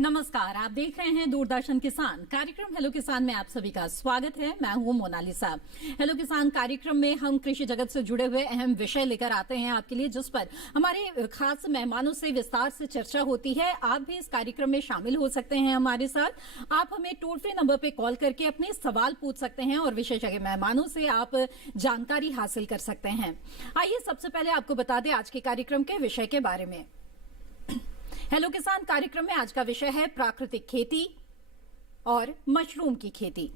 नमस्कार, आप देख रहे हैं दूरदर्शन किसान कार्यक्रम हेलो किसान में आप सभी का स्वागत है। मैं हूं मोनालिसा। हेलो किसान कार्यक्रम में हम कृषि जगत से जुड़े हुए अहम विषय लेकर आते हैं आपके लिए, जिस पर हमारे खास मेहमानों से विस्तार से चर्चा होती है। आप भी इस कार्यक्रम में शामिल हो सकते हैं हमारे साथ। आप हमें टोल फ्री नंबर पर कॉल करके अपने सवाल पूछ सकते हैं और विशेषज्ञ मेहमानों से आप जानकारी हासिल कर सकते हैं। आइए सबसे पहले आपको बता दें आज के कार्यक्रम के विषय के बारे में। हेलो किसान कार्यक्रम में आज का विषय है प्राकृतिक खेती और मशरूम की खेती।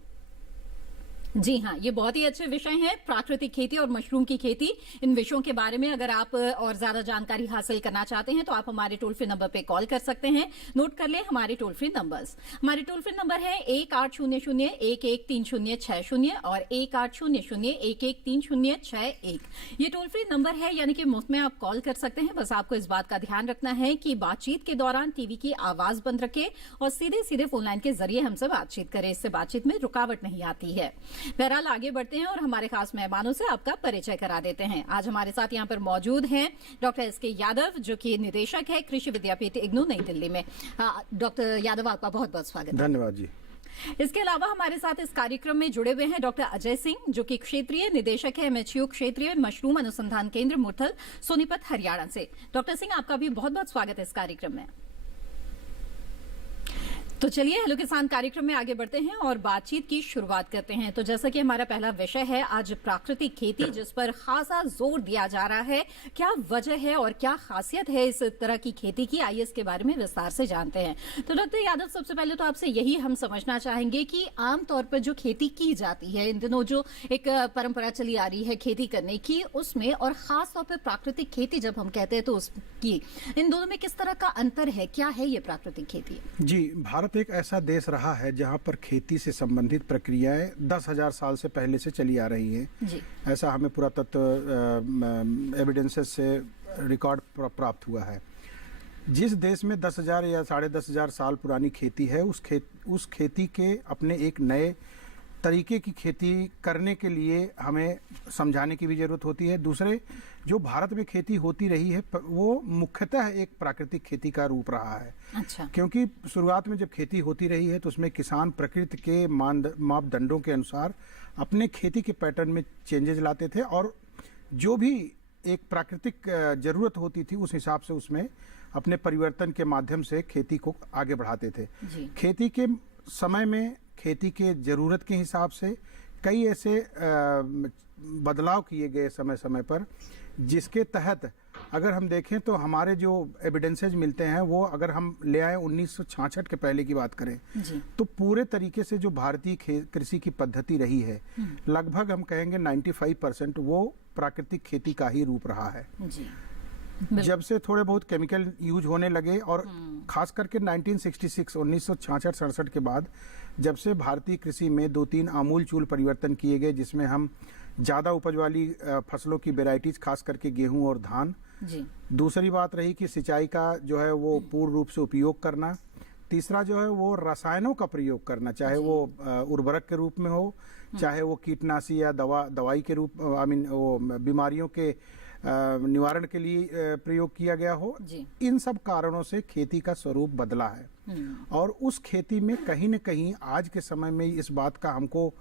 जी हाँ, ये बहुत ही अच्छे विषय हैं, प्राकृतिक खेती और मशरूम की खेती। इन विषयों के बारे में अगर आप और ज्यादा जानकारी हासिल करना चाहते हैं तो आप हमारे टोल फ्री नंबर पे कॉल कर सकते हैं। नोट कर लें हमारे टोल फ्री नंबर्स। हमारे टोल फ्री नंबर है 1800-113060 और 1800-113061। ये टोल फ्री नंबर है, यानी कि मुफ्त में आप कॉल कर सकते हैं। बस आपको इस बात का ध्यान रखना है कि बातचीत के दौरान टीवी की आवाज बंद रखें और सीधे सीधे फोन लाइन के जरिए हमसे बातचीत करें। इससे बातचीत में रुकावट नहीं आती है। बहरहाल आगे बढ़ते हैं और हमारे खास मेहमानों से आपका परिचय करा देते हैं। आज हमारे साथ यहाँ पर मौजूद हैं डॉक्टर एस.के. यादव, जो कि निदेशक है कृषि विद्यापीठ इग्नू नई दिल्ली में। डॉक्टर यादव, आपका बहुत बहुत स्वागत। धन्यवाद जी। इसके अलावा हमारे साथ इस कार्यक्रम में जुड़े हुए हैं डॉक्टर अजय सिंह, जो कि क्षेत्रीय निदेशक है एमएचयू क्षेत्रीय मशरूम अनुसंधान केंद्र मुरथल, सोनीपत, हरियाणा से। डॉक्टर सिंह, आपका भी बहुत बहुत स्वागत है इस कार्यक्रम में। तो चलिए हेलो किसान कार्यक्रम में आगे बढ़ते हैं और बातचीत की शुरुआत करते हैं। तो जैसा कि हमारा पहला विषय है आज प्राकृतिक खेती, जिस पर खासा जोर दिया जा रहा है। क्या वजह है और क्या खासियत है इस तरह की खेती की, आइए इसके बारे में विस्तार से जानते हैं। तो डॉक्टर यादव, सबसे पहले तो आपसे यही हम समझना चाहेंगे कि आमतौर पर जो खेती की जाती है इन दिनों, जो एक परंपरा चली आ रही है खेती करने की, उसमें और खास तौर पर प्राकृतिक खेती जब हम कहते हैं तो उसकी इन दोनों में किस तरह का अंतर है? क्या है ये प्राकृतिक खेती? जी, भारत एक ऐसा देश रहा है जहां पर खेती से संबंधित प्रक्रियाएं 10,000 साल से पहले से चली आ रही हैं। जी। ऐसा हमें पुरातत्व एविडेंसेस से रिकॉर्ड प्राप्त हुआ है। जिस देश में 10,000 या 10,500 साल पुरानी खेती है, उस खेती के अपने एक नए तरीके की खेती करने के लिए हमें समझाने की भी जरूरत होती है। दूसरे, जो भारत में खेती होती रही है वो मुख्यतः एक प्राकृतिक खेती का रूप रहा है। अच्छा। क्योंकि शुरुआत में जब खेती होती रही है तो उसमें किसान प्रकृति के मापदंडों के अनुसार अपने खेती के पैटर्न में चेंजेस लाते थे और जो भी एक प्राकृतिक जरूरत होती थी उस हिसाब से उसमें अपने परिवर्तन के माध्यम से खेती को आगे बढ़ाते थे। जी। खेती के समय में खेती के ज़रूरत के हिसाब से कई ऐसे बदलाव किए गए समय समय पर, जिसके तहत अगर हम देखें तो हमारे जो एविडेंसेज मिलते हैं वो अगर हम ले आए 1966 के पहले की बात करें जी। तो पूरे तरीके से जो भारतीय कृषि की पद्धति रही है, लगभग हम कहेंगे 95% वो प्राकृतिक खेती का ही रूप रहा है। जी। जब से थोड़े बहुत केमिकल यूज होने लगे और खास करके 1966 के बाद जब से भारतीय कृषि में 2-3 आमूलचूल परिवर्तन किए गए, जिसमें हम ज़्यादा उपज वाली फसलों की वेराइटीज, खास करके गेहूं और धान। जी। दूसरी बात रही कि सिंचाई का जो है वो पूर्ण रूप से उपयोग करना। तीसरा जो है वो रसायनों का प्रयोग करना, चाहे वो उर्वरक के रूप में हो, चाहे वो कीटनाशी या दवाई के रूप वो बीमारियों के निवारण के लिए प्रयोग किया गया हो। इन सब कारणों से खेती का स्वरूप बदला है और उस खेती में कहीं न कहीं आज के समय में इस बात का हमको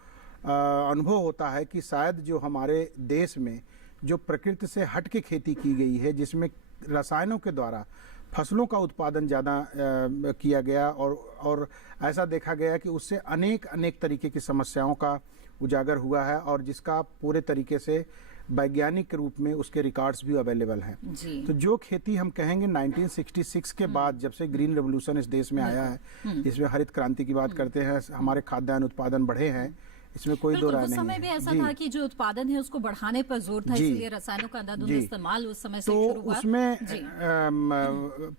अनुभव होता है कि शायद जो हमारे देश में जो प्रकृति से हट के खेती की गई है, जिसमें रसायनों के द्वारा फसलों का उत्पादन ज़्यादा किया गया और ऐसा देखा गया कि उससे अनेक तरीके की समस्याओं का उजागर हुआ है और जिसका पूरे तरीके से वैज्ञानिक रूप में उसके रिकॉर्ड्स भी अवेलेबल हैं। तो जो खेती हम कहेंगे 1966 के बाद, जब से ग्रीन रेवोल्यूशन इस देश में आया है, इसमें हरित क्रांति की बात करते हैं, हमारे खाद्यान्न उत्पादन बढ़े हैं, इसमें कोई दो राय नहीं है। उस समय भी ऐसा था कि जो उत्पादन है उसको बढ़ाने पर जोर था, इसलिए रसायनों का अंधाधुंध इस्तेमाल उस समय से शुरू हुआ। उसमें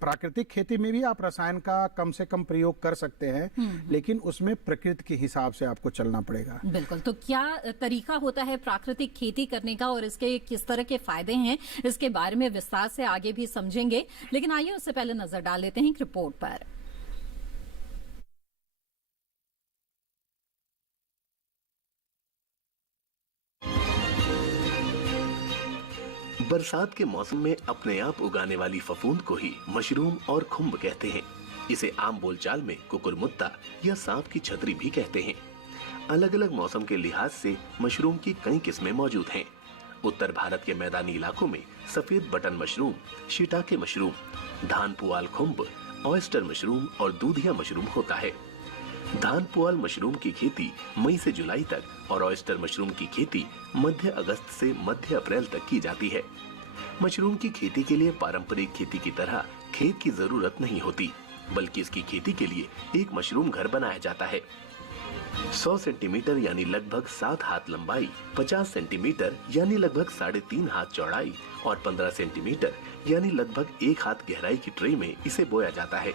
प्राकृतिक खेती में भी आप रसायन का कम से कम प्रयोग कर सकते हैं, लेकिन उसमें प्रकृति के हिसाब से आपको चलना पड़ेगा। बिल्कुल। तो क्या तरीका होता है प्राकृतिक खेती करने का और इसके किस तरह के फायदे हैं, इसके बारे में विस्तार से आगे भी समझेंगे, लेकिन आइए उससे पहले नजर डाल लेते हैं एक रिपोर्ट पर। बरसात के मौसम में अपने आप उगाने वाली फफूंद को ही मशरूम और खुम्ब कहते हैं। इसे आम बोलचाल में कुकुरमुत्ता या सांप की छतरी भी कहते हैं। अलग अलग मौसम के लिहाज से मशरूम की कई किस्में मौजूद हैं। उत्तर भारत के मैदानी इलाकों में सफेद बटन मशरूम, शिटाके मशरूम, धान पुआल खुम्ब, ऑयस्टर मशरूम और दूधिया मशरूम होता है। धान पुआल मशरूम की खेती मई से जुलाई तक और ऑयस्टर मशरूम की खेती मध्य अगस्त से मध्य अप्रैल तक की जाती है। मशरूम की खेती के लिए पारंपरिक खेती की तरह खेत की जरूरत नहीं होती, बल्कि इसकी खेती के लिए एक मशरूम घर बनाया जाता है। 100 सेंटीमीटर यानी लगभग 7 हाथ लंबाई, 50 सेंटीमीटर यानी लगभग 3.5 हाथ चौड़ाई और 15 सेंटीमीटर यानी लगभग 1 हाथ गहराई की ट्रे में इसे बोया जाता है।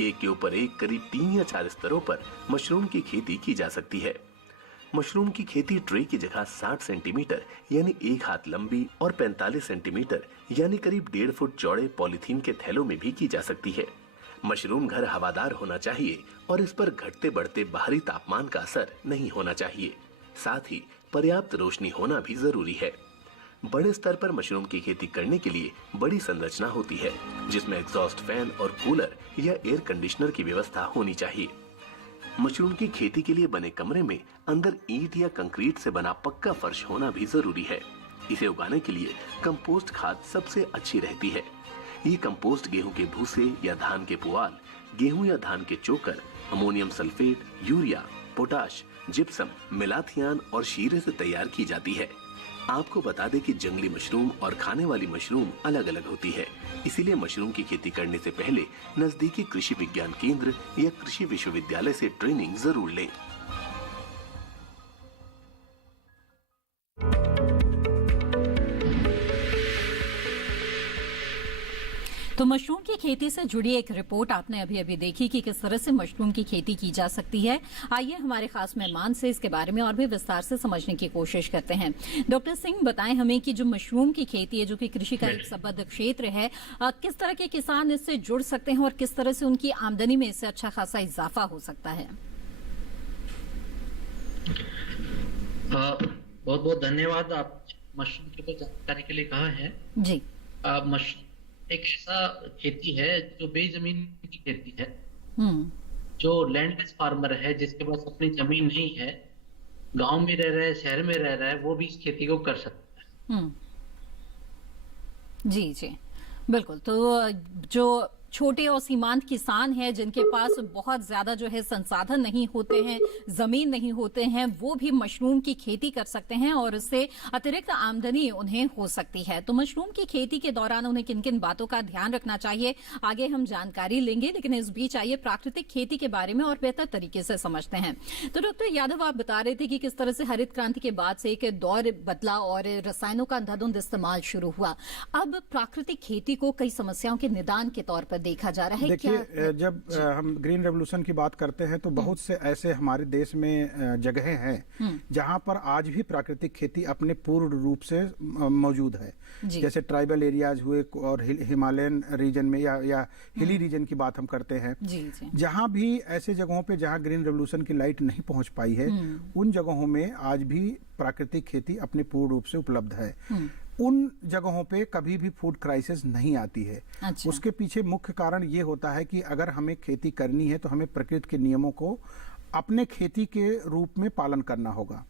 एक के ऊपर एक करीब 3 या 4 स्तरों पर मशरूम की खेती की जा सकती है। मशरूम की खेती ट्रे की जगह 60 सेंटीमीटर यानी 1 हाथ लंबी और 45 सेंटीमीटर यानी करीब 1.5 फुट चौड़े पॉलीथीन के थैलों में भी की जा सकती है। मशरूम घर हवादार होना चाहिए और इस पर घटते बढ़ते बाहरी तापमान का असर नहीं होना चाहिए। साथ ही पर्याप्त रोशनी होना भी जरूरी है। बड़े स्तर पर मशरूम की खेती करने के लिए बड़ी संरचना होती है, जिसमें एग्जॉस्ट फैन और कूलर या एयर कंडीशनर की व्यवस्था होनी चाहिए। मशरूम की खेती के लिए बने कमरे में अंदर ईंट या कंक्रीट से बना पक्का फर्श होना भी जरूरी है। इसे उगाने के लिए कंपोस्ट खाद सबसे अच्छी रहती है। ये कंपोस्ट गेहूं के भूसे या धान के पुआल, गेहूं या धान के चोकर, ammonium sulphate, urea, potash, gypsum, malathion और शीरे से तैयार की जाती है। आपको बता दें कि जंगली मशरूम और खाने वाली मशरूम अलग अलग होती है, इसीलिए मशरूम की खेती करने से पहले नजदीकी कृषि विज्ञान केंद्र या कृषि विश्वविद्यालय से ट्रेनिंग जरूर लें। तो मशरूम की खेती से जुड़ी एक रिपोर्ट आपने अभी अभी देखी कि किस तरह से मशरूम की खेती की जा सकती है। आइए हमारे खास मेहमान से इसके बारे में और भी विस्तार से समझने की कोशिश करते हैं। डॉक्टर सिंह, बताएं हमें कि जो मशरूम की खेती है, जो कि कृषि का एक संबद्ध क्षेत्र है, किस तरह के किसान इससे जुड़ सकते हैं और किस तरह से उनकी आमदनी में इससे अच्छा खासा इजाफा हो सकता है? बहुत बहुत धन्यवाद। आप मशरूम के ऊपर जानकारी के लिए कहा है जी। मशरूम एक ऐसा खेती है जो बेजमीन की खेती है। जो लैंडलेस फार्मर है, जिसके पास अपनी जमीन नहीं है, गांव में रह रहा है, शहर में रह रहा है, वो भी इस खेती को कर सकता है। जी जी, बिल्कुल। तो जो छोटे और सीमांत किसान हैं, जिनके पास बहुत ज्यादा जो है संसाधन नहीं होते हैं, जमीन नहीं होते हैं, वो भी मशरूम की खेती कर सकते हैं और इससे अतिरिक्त आमदनी उन्हें हो सकती है। तो मशरूम की खेती के दौरान उन्हें किन किन बातों का ध्यान रखना चाहिए, आगे हम जानकारी लेंगे, लेकिन इस बीच आइए प्राकृतिक खेती के बारे में और बेहतर तरीके से समझते हैं। तो डॉक्टर यादव, आप बता रहे थे कि किस तरह से हरित क्रांति के बाद से एक दौर बदला और रसायनों का अंधाधुंध इस्तेमाल शुरू हुआ। अब प्राकृतिक खेती को कई समस्याओं के निदान के तौर पर देखा जा रहा है। देखिए, जब हम ग्रीन रेवोल्यूशन की बात करते हैं तो बहुत से ऐसे हमारे देश में जगहें हैं जहां पर आज भी प्राकृतिक खेती अपने पूर्ण रूप से मौजूद है। जैसे ट्राइबल एरियाज हुए और हिमालयन रीजन में या हिली रीजन की बात हम करते हैं, जहां भी ऐसे जगहों पे जहां ग्रीन रेवोल्यूशन की लाइट नहीं पहुंच पाई है, उन जगहों में आज भी प्राकृतिक खेती अपने पूर्ण रूप से उपलब्ध है। उन जगहों पे कभी भी फूड क्राइसिस नहीं आती है। अच्छा। उसके पीछे मुख्य कारण ये होता है कि अगर हमें खेती करनी है तो हमें प्रकृति के नियमों को अपने खेती के रूप में पालन करना होगा।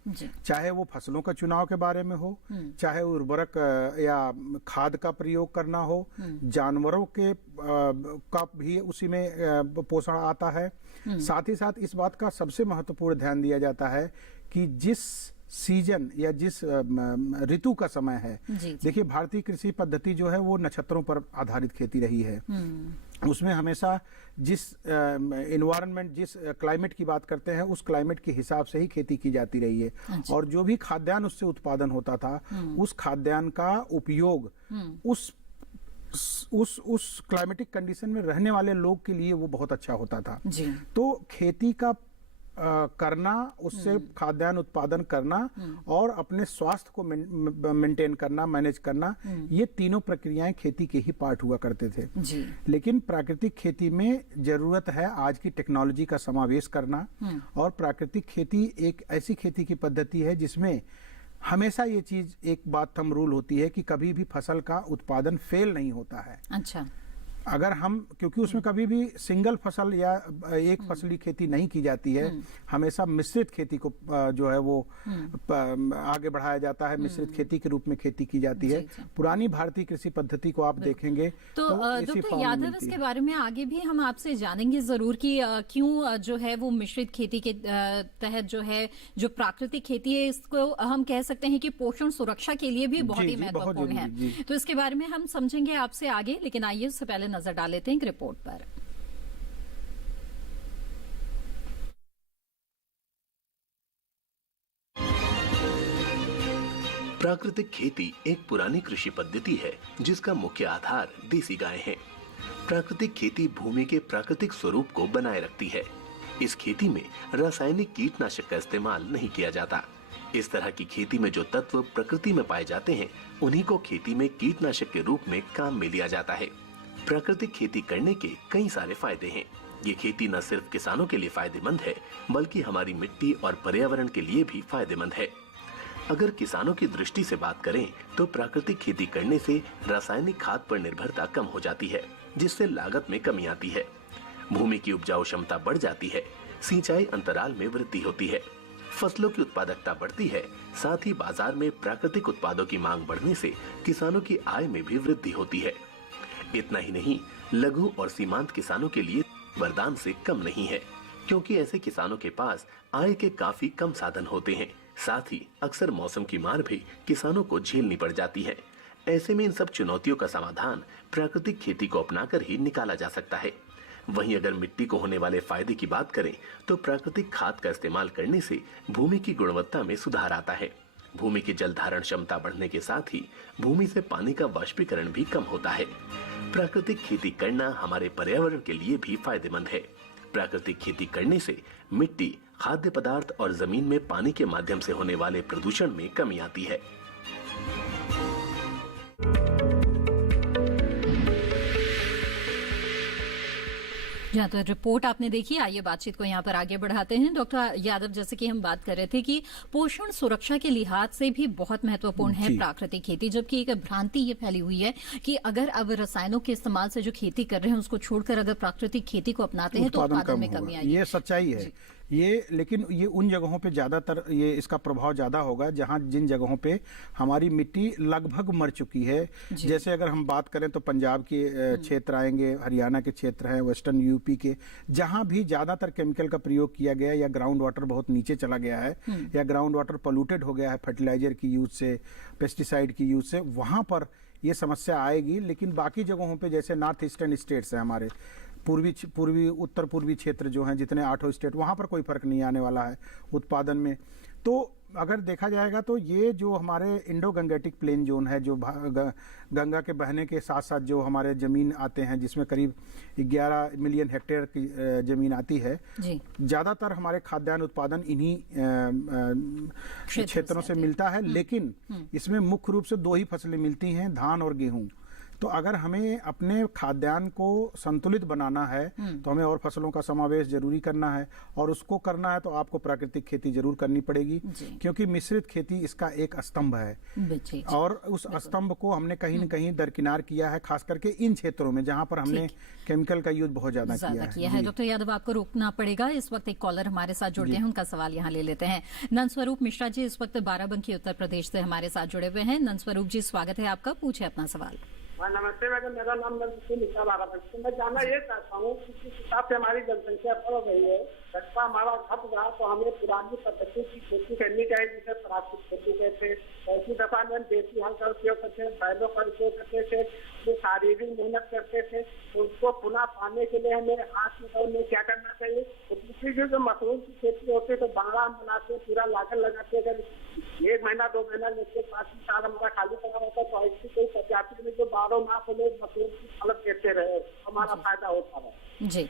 चाहे वो फसलों का चुनाव के बारे में हो, चाहे उर्वरक या खाद का प्रयोग करना हो, जानवरों के का भी उसी में पोषण आता है। साथ ही साथ इस बात का सबसे महत्वपूर्ण ध्यान दिया जाता है कि जिस सीजन या जिस ऋतु का समय है, देखिए भारतीय कृषि पद्धति जो है वो नक्षत्रों पर आधारित खेती रही है। उसमें हमेशा जिस एनवायरनमेंट, जिस क्लाइमेट की बात करते हैं, उस क्लाइमेट के हिसाब से ही खेती की जाती रही है। अच्छा। और जो भी खाद्यान्न उससे उत्पादन होता था, उस खाद्यान्न का उपयोग उस क्लाइमेटिक कंडीशन में रहने वाले लोग के लिए वो बहुत अच्छा होता था। तो खेती का करना, उससे खाद्यान्न उत्पादन करना और अपने स्वास्थ्य को मेंटेन करना, मैनेज करना, ये तीनों प्रक्रियाएं खेती के ही पार्ट हुआ करते थे। लेकिन प्राकृतिक खेती में जरूरत है आज की टेक्नोलॉजी का समावेश करना। और प्राकृतिक खेती एक ऐसी खेती की पद्धति है जिसमें हमेशा ये चीज, एक बात थंब रूल होती है कि कभी भी फसल का उत्पादन फेल नहीं होता है। अच्छा। अगर हम, क्योंकि उसमें कभी भी सिंगल फसल या एक फसली खेती नहीं की जाती है, हमेशा मिश्रित खेती को जो है वो आगे बढ़ाया जाता है, मिश्रित खेती के रूप में खेती की जाती है। पुरानी भारतीय कृषि पद्धति को आप देखेंगे तो डॉक्टर यादव, इसके बारे में आगे भी हम आपसे जानेंगे जरूर कि क्यों जो है वो मिश्रित खेती के तहत जो है जो प्राकृतिक खेती है, इसको हम कह सकते हैं कि पोषण सुरक्षा के लिए भी बहुत ही महत्वपूर्ण है। तो इसके बारे में हम समझेंगे आपसे आगे, लेकिन आइए उससे पहले नजर डाल लेते हैं एक रिपोर्ट पर। प्राकृतिक खेती एक पुरानी कृषि पद्धति है जिसका मुख्य आधार देसी गाय है। प्राकृतिक खेती भूमि के प्राकृतिक स्वरूप को बनाए रखती है। इस खेती में रासायनिक कीटनाशक का इस्तेमाल नहीं किया जाता। इस तरह की खेती में जो तत्व प्रकृति में पाए जाते हैं, उन्हीं को खेती में कीटनाशक के रूप में काम में लिया जाता है। प्राकृतिक खेती करने के कई सारे फायदे हैं। ये खेती न सिर्फ किसानों के लिए फायदेमंद है, बल्कि हमारी मिट्टी और पर्यावरण के लिए भी फायदेमंद है। अगर किसानों की दृष्टि से बात करें तो प्राकृतिक खेती करने से रासायनिक खाद पर निर्भरता कम हो जाती है, जिससे लागत में कमी आती है। भूमि की उपजाऊ क्षमता बढ़ जाती है, सिंचाई अंतराल में वृद्धि होती है, फसलों की उत्पादकता बढ़ती है। साथ ही बाजार में प्राकृतिक उत्पादों की मांग बढ़ने से किसानों की आय में भी वृद्धि होती है। इतना ही नहीं, लघु और सीमांत किसानों के लिए वरदान से कम नहीं है, क्योंकि ऐसे किसानों के पास आय के काफी कम साधन होते हैं। साथ ही अक्सर मौसम की मार भी किसानों को झेलनी पड़ जाती है। ऐसे में इन सब चुनौतियों का समाधान प्राकृतिक खेती को अपनाकर ही निकाला जा सकता है। वहीं अगर मिट्टी को होने वाले फायदे की बात करें तो प्राकृतिक खाद का इस्तेमाल करने से भूमि की गुणवत्ता में सुधार आता है। भूमि की जल धारण क्षमता बढ़ने के साथ ही भूमि से पानी का वाष्पीकरण भी कम होता है। प्राकृतिक खेती करना हमारे पर्यावरण के लिए भी फायदेमंद है। प्राकृतिक खेती करने से मिट्टी, खाद्य पदार्थ और जमीन में पानी के माध्यम से होने वाले प्रदूषण में कमी आती है। जहाँ तो रिपोर्ट आपने देखी, आइए बातचीत को यहाँ पर आगे बढ़ाते हैं। डॉक्टर यादव, जैसे कि हम बात कर रहे थे कि पोषण सुरक्षा के लिहाज से भी बहुत महत्वपूर्ण है प्राकृतिक खेती, जबकि एक भ्रांति ये फैली हुई है कि अगर अब रसायनों के इस्तेमाल से जो खेती कर रहे हैं उसको छोड़कर अगर प्राकृतिक खेती को अपनाते हैं तो उत्पादन में कमी आएगी। ये सच्चाई है ये, लेकिन ये उन जगहों पे ज्यादातर ये इसका प्रभाव ज्यादा होगा जहां जिन जगहों पे हमारी मिट्टी लगभग मर चुकी है। जैसे अगर हम बात करें तो पंजाब के क्षेत्र आएंगे, हरियाणा के क्षेत्र हैं, वेस्टर्न यूपी के, जहां भी ज्यादातर केमिकल का प्रयोग किया गया या ग्राउंड वाटर बहुत नीचे चला गया है या ग्राउंड वाटर पोल्यूटेड हो गया है फर्टिलाइजर की यूज से, पेस्टिसाइड की यूज से, वहां पर ये समस्या आएगी। लेकिन बाकी जगहों पे जैसे नॉर्थ ईस्टर्न स्टेट्स हैं, हमारे पूर्वी उत्तर पूर्वी क्षेत्र जो हैं, जितने 8 स्टेट, वहाँ पर कोई फर्क नहीं आने वाला है उत्पादन में। तो अगर देखा जाएगा तो ये जो हमारे इंडो गंगेटिक प्लेन जोन है, जो गंगा के बहने के साथ साथ जो हमारे जमीन आते हैं, जिसमें करीब 11 मिलियन हेक्टेयर की जमीन आती है, ज्यादातर हमारे खाद्यान्न उत्पादन इन्हीं क्षेत्रों से मिलता है। लेकिन इसमें मुख्य रूप से 2 ही फसलें मिलती हैं, धान और गेहूं। तो अगर हमें अपने खाद्यान्न को संतुलित बनाना है तो हमें और फसलों का समावेश जरूरी करना है, और उसको करना है तो आपको प्राकृतिक खेती जरूर करनी पड़ेगी, क्योंकि मिश्रित खेती इसका एक स्तंभ है। और उस स्तंभ को हमने कहीं न कहीं दरकिनार किया है, खास करके इन क्षेत्रों में जहां पर हमने केमिकल का यूज बहुत ज्यादा किया है। डॉक्टर यादव, आपको रोकना पड़ेगा, इस वक्त एक कॉलर हमारे साथ जुड़ते हैं, उनका सवाल यहाँ ले लेते हैं। नंदस्वरूप मिश्रा जी इस वक्त बाराबंकी उत्तर प्रदेश से हमारे साथ जुड़े हुए हैं। नंदस्वरूप जी, स्वागत है आपका, पूछे अपना सवाल। नमस्ते मैडम, मेरा नाम नंदस्वरूप बाराबंकी। मैं जानना ये चाहता हूँ कि जिस हिसाब से हमारी जनसंख्या बढ़ रही है, रकबा हमारा घट रहा, तो हमें पुरानी पद्धति की खेती करनी चाहिए, जिसे प्राकृतिक खेती कहते हैं। ऐसी दफा में देसी हल का उपयोग करते हैं, बैलों का उपयोग करते थे, जो शारीरिक मेहनत करते थे, तो उसको पुनः पाने के लिए हमें हाथ में क्या करना चाहिए। तो दूसरी जो मशरूम की खेती होती है तो बांग्ला बनाते, पूरा लागत लगाते, अगर 1 महीना 2 महीना लेके 5 साल हमारा खाली पड़ा रहता, तो ऐसी कोई प्रजाति में जो 12 मास हमें मशरूम की फलत देते रहे, हमारा फायदा होता है। जी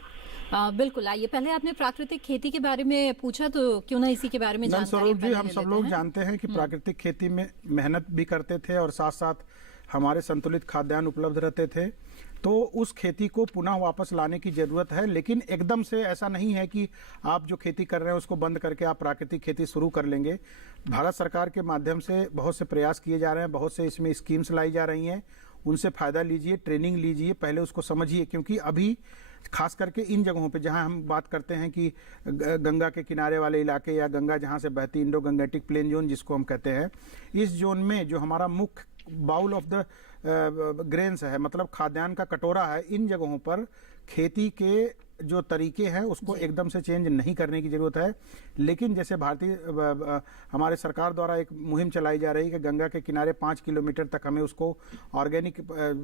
बिल्कुल। आइए, पहले आपने प्राकृतिक खेती के बारे में पूछा, तो क्यों ना इसी के बारे में जानकारी जी, हम सब लोग जानते हैं कि प्राकृतिक खेती में मेहनत भी करते थे और साथ साथ हमारे संतुलित खाद्यान्न उपलब्ध रहते थे। तो उस खेती को पुनः वापस लाने की जरूरत है, लेकिन एकदम से ऐसा नहीं है कि आप जो खेती कर रहे हैं उसको बंद करके आप प्राकृतिक खेती शुरू कर लेंगे। भारत सरकार के माध्यम से बहुत से प्रयास किए जा रहे हैं, बहुत से इसमें स्कीम्स लाई जा रही हैं, उनसे फायदा लीजिए, ट्रेनिंग लीजिए, पहले उसको समझिए, क्योंकि अभी खास करके इन जगहों पे जहां हम बात करते हैं कि गंगा के किनारे वाले इलाके या गंगा जहां से बहती इंडो गंगेटिक प्लेन जोन जिसको हम कहते हैं, इस जोन में जो हमारा मुख्य बाउल ऑफ द ग्रेन्स है, मतलब खाद्यान्न का कटोरा है, इन जगहों पर खेती के जो तरीके हैं उसको एकदम से चेंज नहीं करने की जरूरत है। लेकिन जैसे हमारे सरकार द्वारा एक मुहिम चलाई जा रही है कि गंगा के किनारे 5 किलोमीटर तक हमें उसको ऑर्गेनिक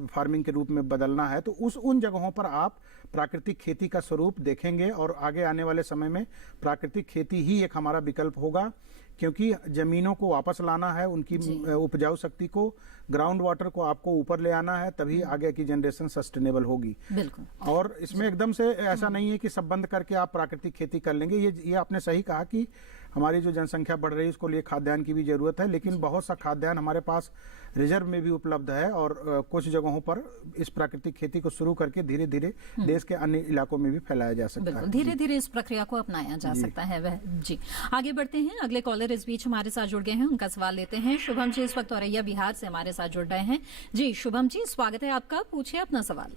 फार्मिंग के रूप में बदलना है, तो उन जगहों पर आप प्राकृतिक खेती का स्वरूप देखेंगे और आगे आने वाले समय में प्राकृतिक खेती ही एक हमारा विकल्प होगा, क्योंकि जमीनों को वापस लाना है, उनकी उपजाऊ शक्ति को, ग्राउंड वाटर को आपको ऊपर ले आना है, तभी आगे की जनरेशन सस्टेनेबल होगी। बिल्कुल। और इसमें एकदम से ऐसा नहीं है कि सब बंद करके आप प्राकृतिक खेती कर लेंगे। ये आपने सही कहा कि हमारी जो जनसंख्या बढ़ रही है उसको लिए खाद्यान्न की भी जरूरत है, लेकिन बहुत सा खाद्यान्न हमारे पास रिजर्व में भी उपलब्ध है और कुछ जगहों पर इस प्राकृतिक खेती को शुरू करके धीरे धीरे देश के अन्य इलाकों में भी फैलाया जा सकता है। धीरे धीरे इस प्रक्रिया को अपनाया जा सकता है वह जी। आगे बढ़ते हैं, अगले कॉलर इस बीच हमारे साथ जुड़ गए हैं, उनका सवाल लेते हैं। शुभम जी इस वक्त औरैया बिहार से हमारे साथ जुड़ रहे हैं। जी शुभम जी, स्वागत है आपका, पूछिए अपना सवाल।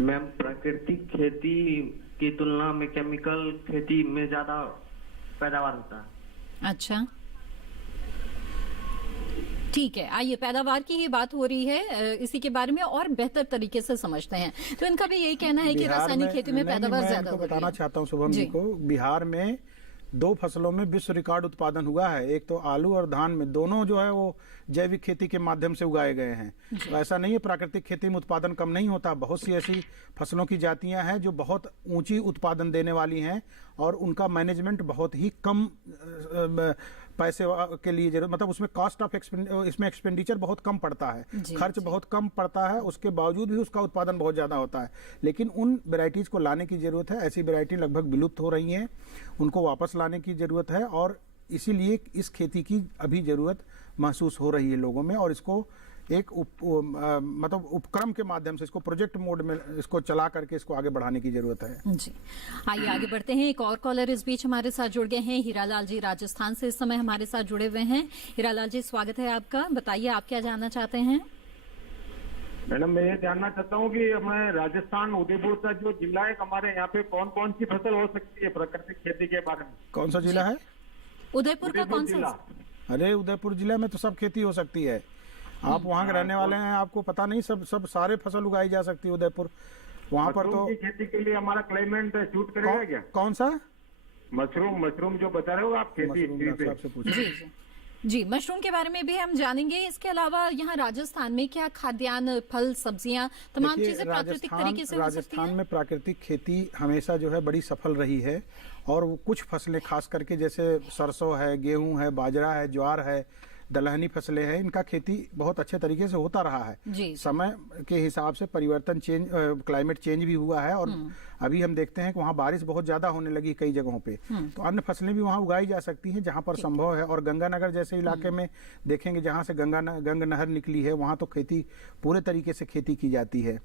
मैम, प्राकृतिक खेती की तुलना में केमिकल खेती में ज्यादा पैदावार होता है। अच्छा, ठीक है, आइए पैदावार की ही बात हो रही है, इसी के बारे में और बेहतर तरीके से समझते हैं। तो इनका भी यही कहना है कि रासायनिक खेती में पैदावार ज्यादा हो रही है। बताना चाहता हूँ शुभम जी को, बिहार में 2 फसलों में विश्व रिकॉर्ड उत्पादन हुआ है, एक तो आलू और धान में, दोनों जो है वो जैविक खेती के माध्यम से उगाए गए हैं। तो ऐसा नहीं है प्राकृतिक खेती में उत्पादन कम नहीं होता, बहुत सी ऐसी फसलों की जातियां हैं जो बहुत ऊंची उत्पादन देने वाली हैं और उनका मैनेजमेंट बहुत ही कम पैसे के लिए जरूरत, मतलब उसमें कॉस्ट ऑफ इसमें एक्सपेंडिचर बहुत कम पड़ता है, खर्च बहुत कम पड़ता है, उसके बावजूद भी उसका उत्पादन बहुत ज़्यादा होता है। लेकिन उन वेराइटीज़ को लाने की ज़रूरत है, ऐसी वेराइटी लगभग विलुप्त हो रही हैं, उनको वापस लाने की ज़रूरत है और इसीलिए इस खेती की अभी ज़रूरत महसूस हो रही है लोगों में और इसको एक मतलब उपक्रम के माध्यम से, इसको प्रोजेक्ट मोड में इसको चला करके इसको आगे बढ़ाने की जरूरत है। जी, आइए आगे बढ़ते हैं। एक और कॉलर इस बीच हमारे साथ जुड़ गए हैं, हीरालाल जी राजस्थान से इस समय हमारे साथ जुड़े हुए हैं। हीरालाल जी स्वागत है आपका, बताइए आप क्या जानना चाहते हैं। मैडम, मैं ये जानना चाहता हूँ कि हमें राजस्थान उदयपुर का जो जिला है, हमारे यहाँ पे कौन कौन सी फसल हो सकती है प्राकृतिक खेती के बारे में? कौन सा जिला है? उदयपुर का कौन सा? अरे उदयपुर जिला में तो सब खेती हो सकती है, आप वहाँ के रहने वाले हैं, आपको पता नहीं, सब सारे फसल उगाई जा सकती है उदयपुर। वहाँ पर तो खेती के लिए हमारा क्लाइमेट शूट करेगा क्या? कौन सा? मशरूम जो बता रहे हो आप खेती? जी, मशरूम के बारे में भी हम जानेंगे। इसके अलावा यहाँ राजस्थान में क्या खाद्यान्न, फल, सब्जियां, तमाम चीजें प्राकृतिक तरीके से हो सकती हैं? राजस्थान में प्राकृतिक खेती हमेशा जो है बड़ी सफल रही है और वो कुछ फसलें खास करके जैसे सरसों है, गेहूं है, बाजरा है, ज्वार है, दलहनी फसलें हैं, इनका खेती बहुत अच्छे तरीके से होता रहा है। समय के हिसाब से परिवर्तन क्लाइमेट चेंज भी हुआ है और अभी हम देखते हैं कि वहाँ बारिश बहुत ज्यादा होने लगी कई जगहों पे, तो अन्य फसलें भी वहाँ उगाई जा सकती हैं जहाँ पर संभव है। और गंगानगर जैसे इलाके में देखेंगे जहाँ से गंगा नहर निकली है, वहाँ तो खेती पूरे तरीके से खेती की जाती है।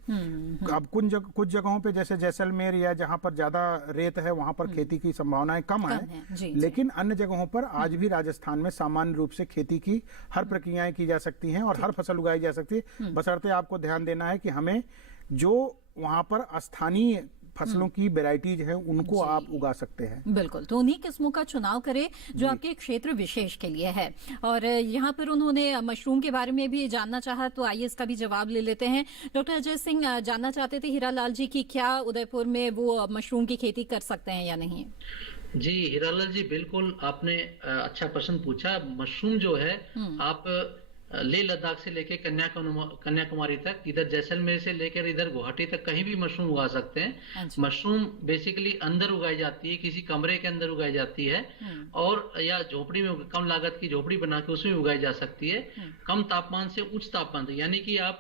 अब कुछ जगहों पे जैसे जैसलमेर या जहाँ पर ज्यादा रेत है वहाँ पर खेती की संभावनाएं कम है, लेकिन अन्य जगहों पर आज भी राजस्थान में सामान्य रूप से खेती की हर प्रक्रियाएं की जा सकती हैं और हर फसल उगाई जा सकती है। बशर्ते आपको ध्यान देना है कि हमें जो वहां पर स्थानीय फसलों की वेराइटीज हैं उनको आप उगा सकते हैं। बिल्कुल, तो उन्हीं किस्मों का चुनाव करें जो आपके क्षेत्र विशेष के लिए है। और यहाँ पर उन्होंने मशरूम के बारे में भी जानना चाहा, तो आइए इसका भी जवाब ले लेते हैं। डॉक्टर अजय सिंह जानना चाहते थे हीरालाल जी की क्या उदयपुर में वो मशरूम की खेती कर सकते हैं या नहीं? जी हीरालाल जी, बिल्कुल आपने अच्छा प्रश्न पूछा। मशरूम जो है आप लेह लद्दाख से लेकर कन्याकुमारी तक, इधर जैसलमेर से लेकर इधर गुवाहाटी तक कहीं भी मशरूम उगा सकते हैं। मशरूम बेसिकली अंदर उगाई जाती है, किसी कमरे के अंदर उगाई जाती है और या झोपड़ी में, कम लागत की झोपड़ी बना के उसमें उगाई जा सकती है। कम तापमान से उच्च तापमान तक, यानी कि आप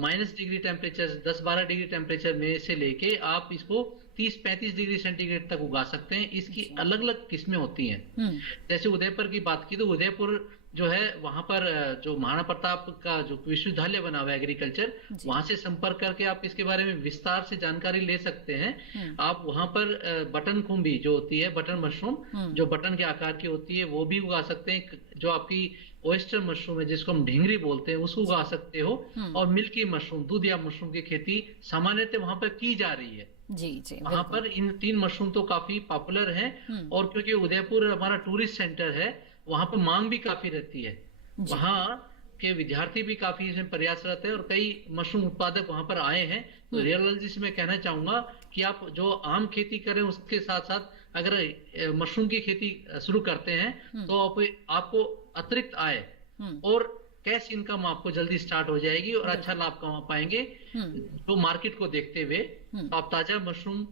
minus degree temperature, 10-12 degree temperature में से लेके आप इसको 30-35 डिग्री सेंटीग्रेड तक उगा सकते हैं। इसकी अलग अलग किस्में होती हैं। जैसे उदयपुर की बात की तो उदयपुर जो है वहां पर जो महाराणा प्रताप का जो विश्वविद्यालय बना हुआ है एग्रीकल्चर, वहां से संपर्क करके आप इसके बारे में विस्तार से जानकारी ले सकते हैं। आप वहां पर बटन खुम्बी जो होती है, बटन मशरूम जो बटन के आकार की होती है, वो भी उगा सकते हैं। जो आपकी ओएस्टर मशरूम है जिसको हम ढींगरी बोलते हैं, उसको उगा सकते हो। और मिल्की मशरूम, दूधिया मशरूम की खेती सामान्यतः वहां पर की जा रही है। जी जी, वहां पर इन 3 मशरूम तो काफी पॉपुलर है। और क्योंकि उदयपुर हमारा टूरिस्ट सेंटर है, वहां पर मांग भी काफी रहती है। वहां के विद्यार्थी भी काफी इसमें प्रयासरत है और कई मशरूम उत्पादक वहां पर आए हैं। तो रियलॉजी से मैं कहना चाहूंगा कि आप जो आम खेती करें उसके साथ साथ अगर मशरूम की खेती शुरू करते हैं तो आपको अतिरिक्त आय और कैश इनकम आपको जल्दी स्टार्ट हो जाएगी और अच्छा लाभ कमा पाएंगे। तो मार्केट को देखते हुए आप ताजा मशरूम,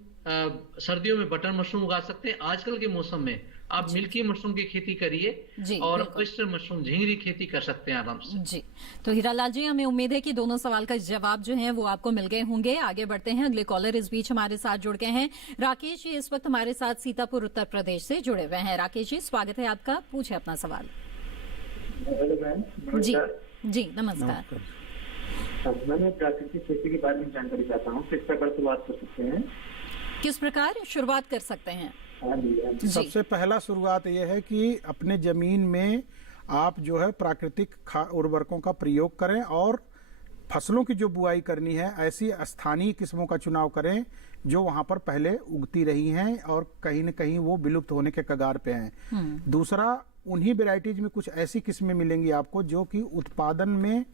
सर्दियों में बटर मशरूम उगा सकते हैं। आजकल के मौसम में आप मिल्की मशरूम की खेती करिए और ओएस्टर मशरूम, झींगरी खेती कर सकते हैं आराम से। जी, तो हीरालाल जी, हमें उम्मीद है कि दोनों सवाल का जवाब जो है वो आपको मिल गए होंगे। आगे बढ़ते हैं, अगले कॉलर इस बीच हमारे साथ जुड़ गए हैं। राकेश जी इस वक्त हमारे साथ सीतापुर उत्तर प्रदेश से जुड़े हुए हैं। राकेश जी, स्वागत है आपका, पूछे अपना सवाल। जी जी, नमस्कार। मैंने प्राकृतिक खेती के बारे में जानकारी चाहता हूँ, किस प्रकार शुरुआत कर सकते हैं? किस प्रकार शुरुआत कर सकते हैं? सबसे पहला शुरुआत यह है कि अपने जमीन में आप जो है प्राकृतिक उर्वरकों का प्रयोग करें और फसलों की जो बुआई करनी है ऐसी स्थानीय किस्मों का चुनाव करें जो वहां पर पहले उगती रही हैं और कहीं न कहीं वो विलुप्त होने के कगार पे हैं। दूसरा, उन्हीं वेराइटीज में कुछ ऐसी किस्में मिलेंगी आपको जो कि उत्पादन में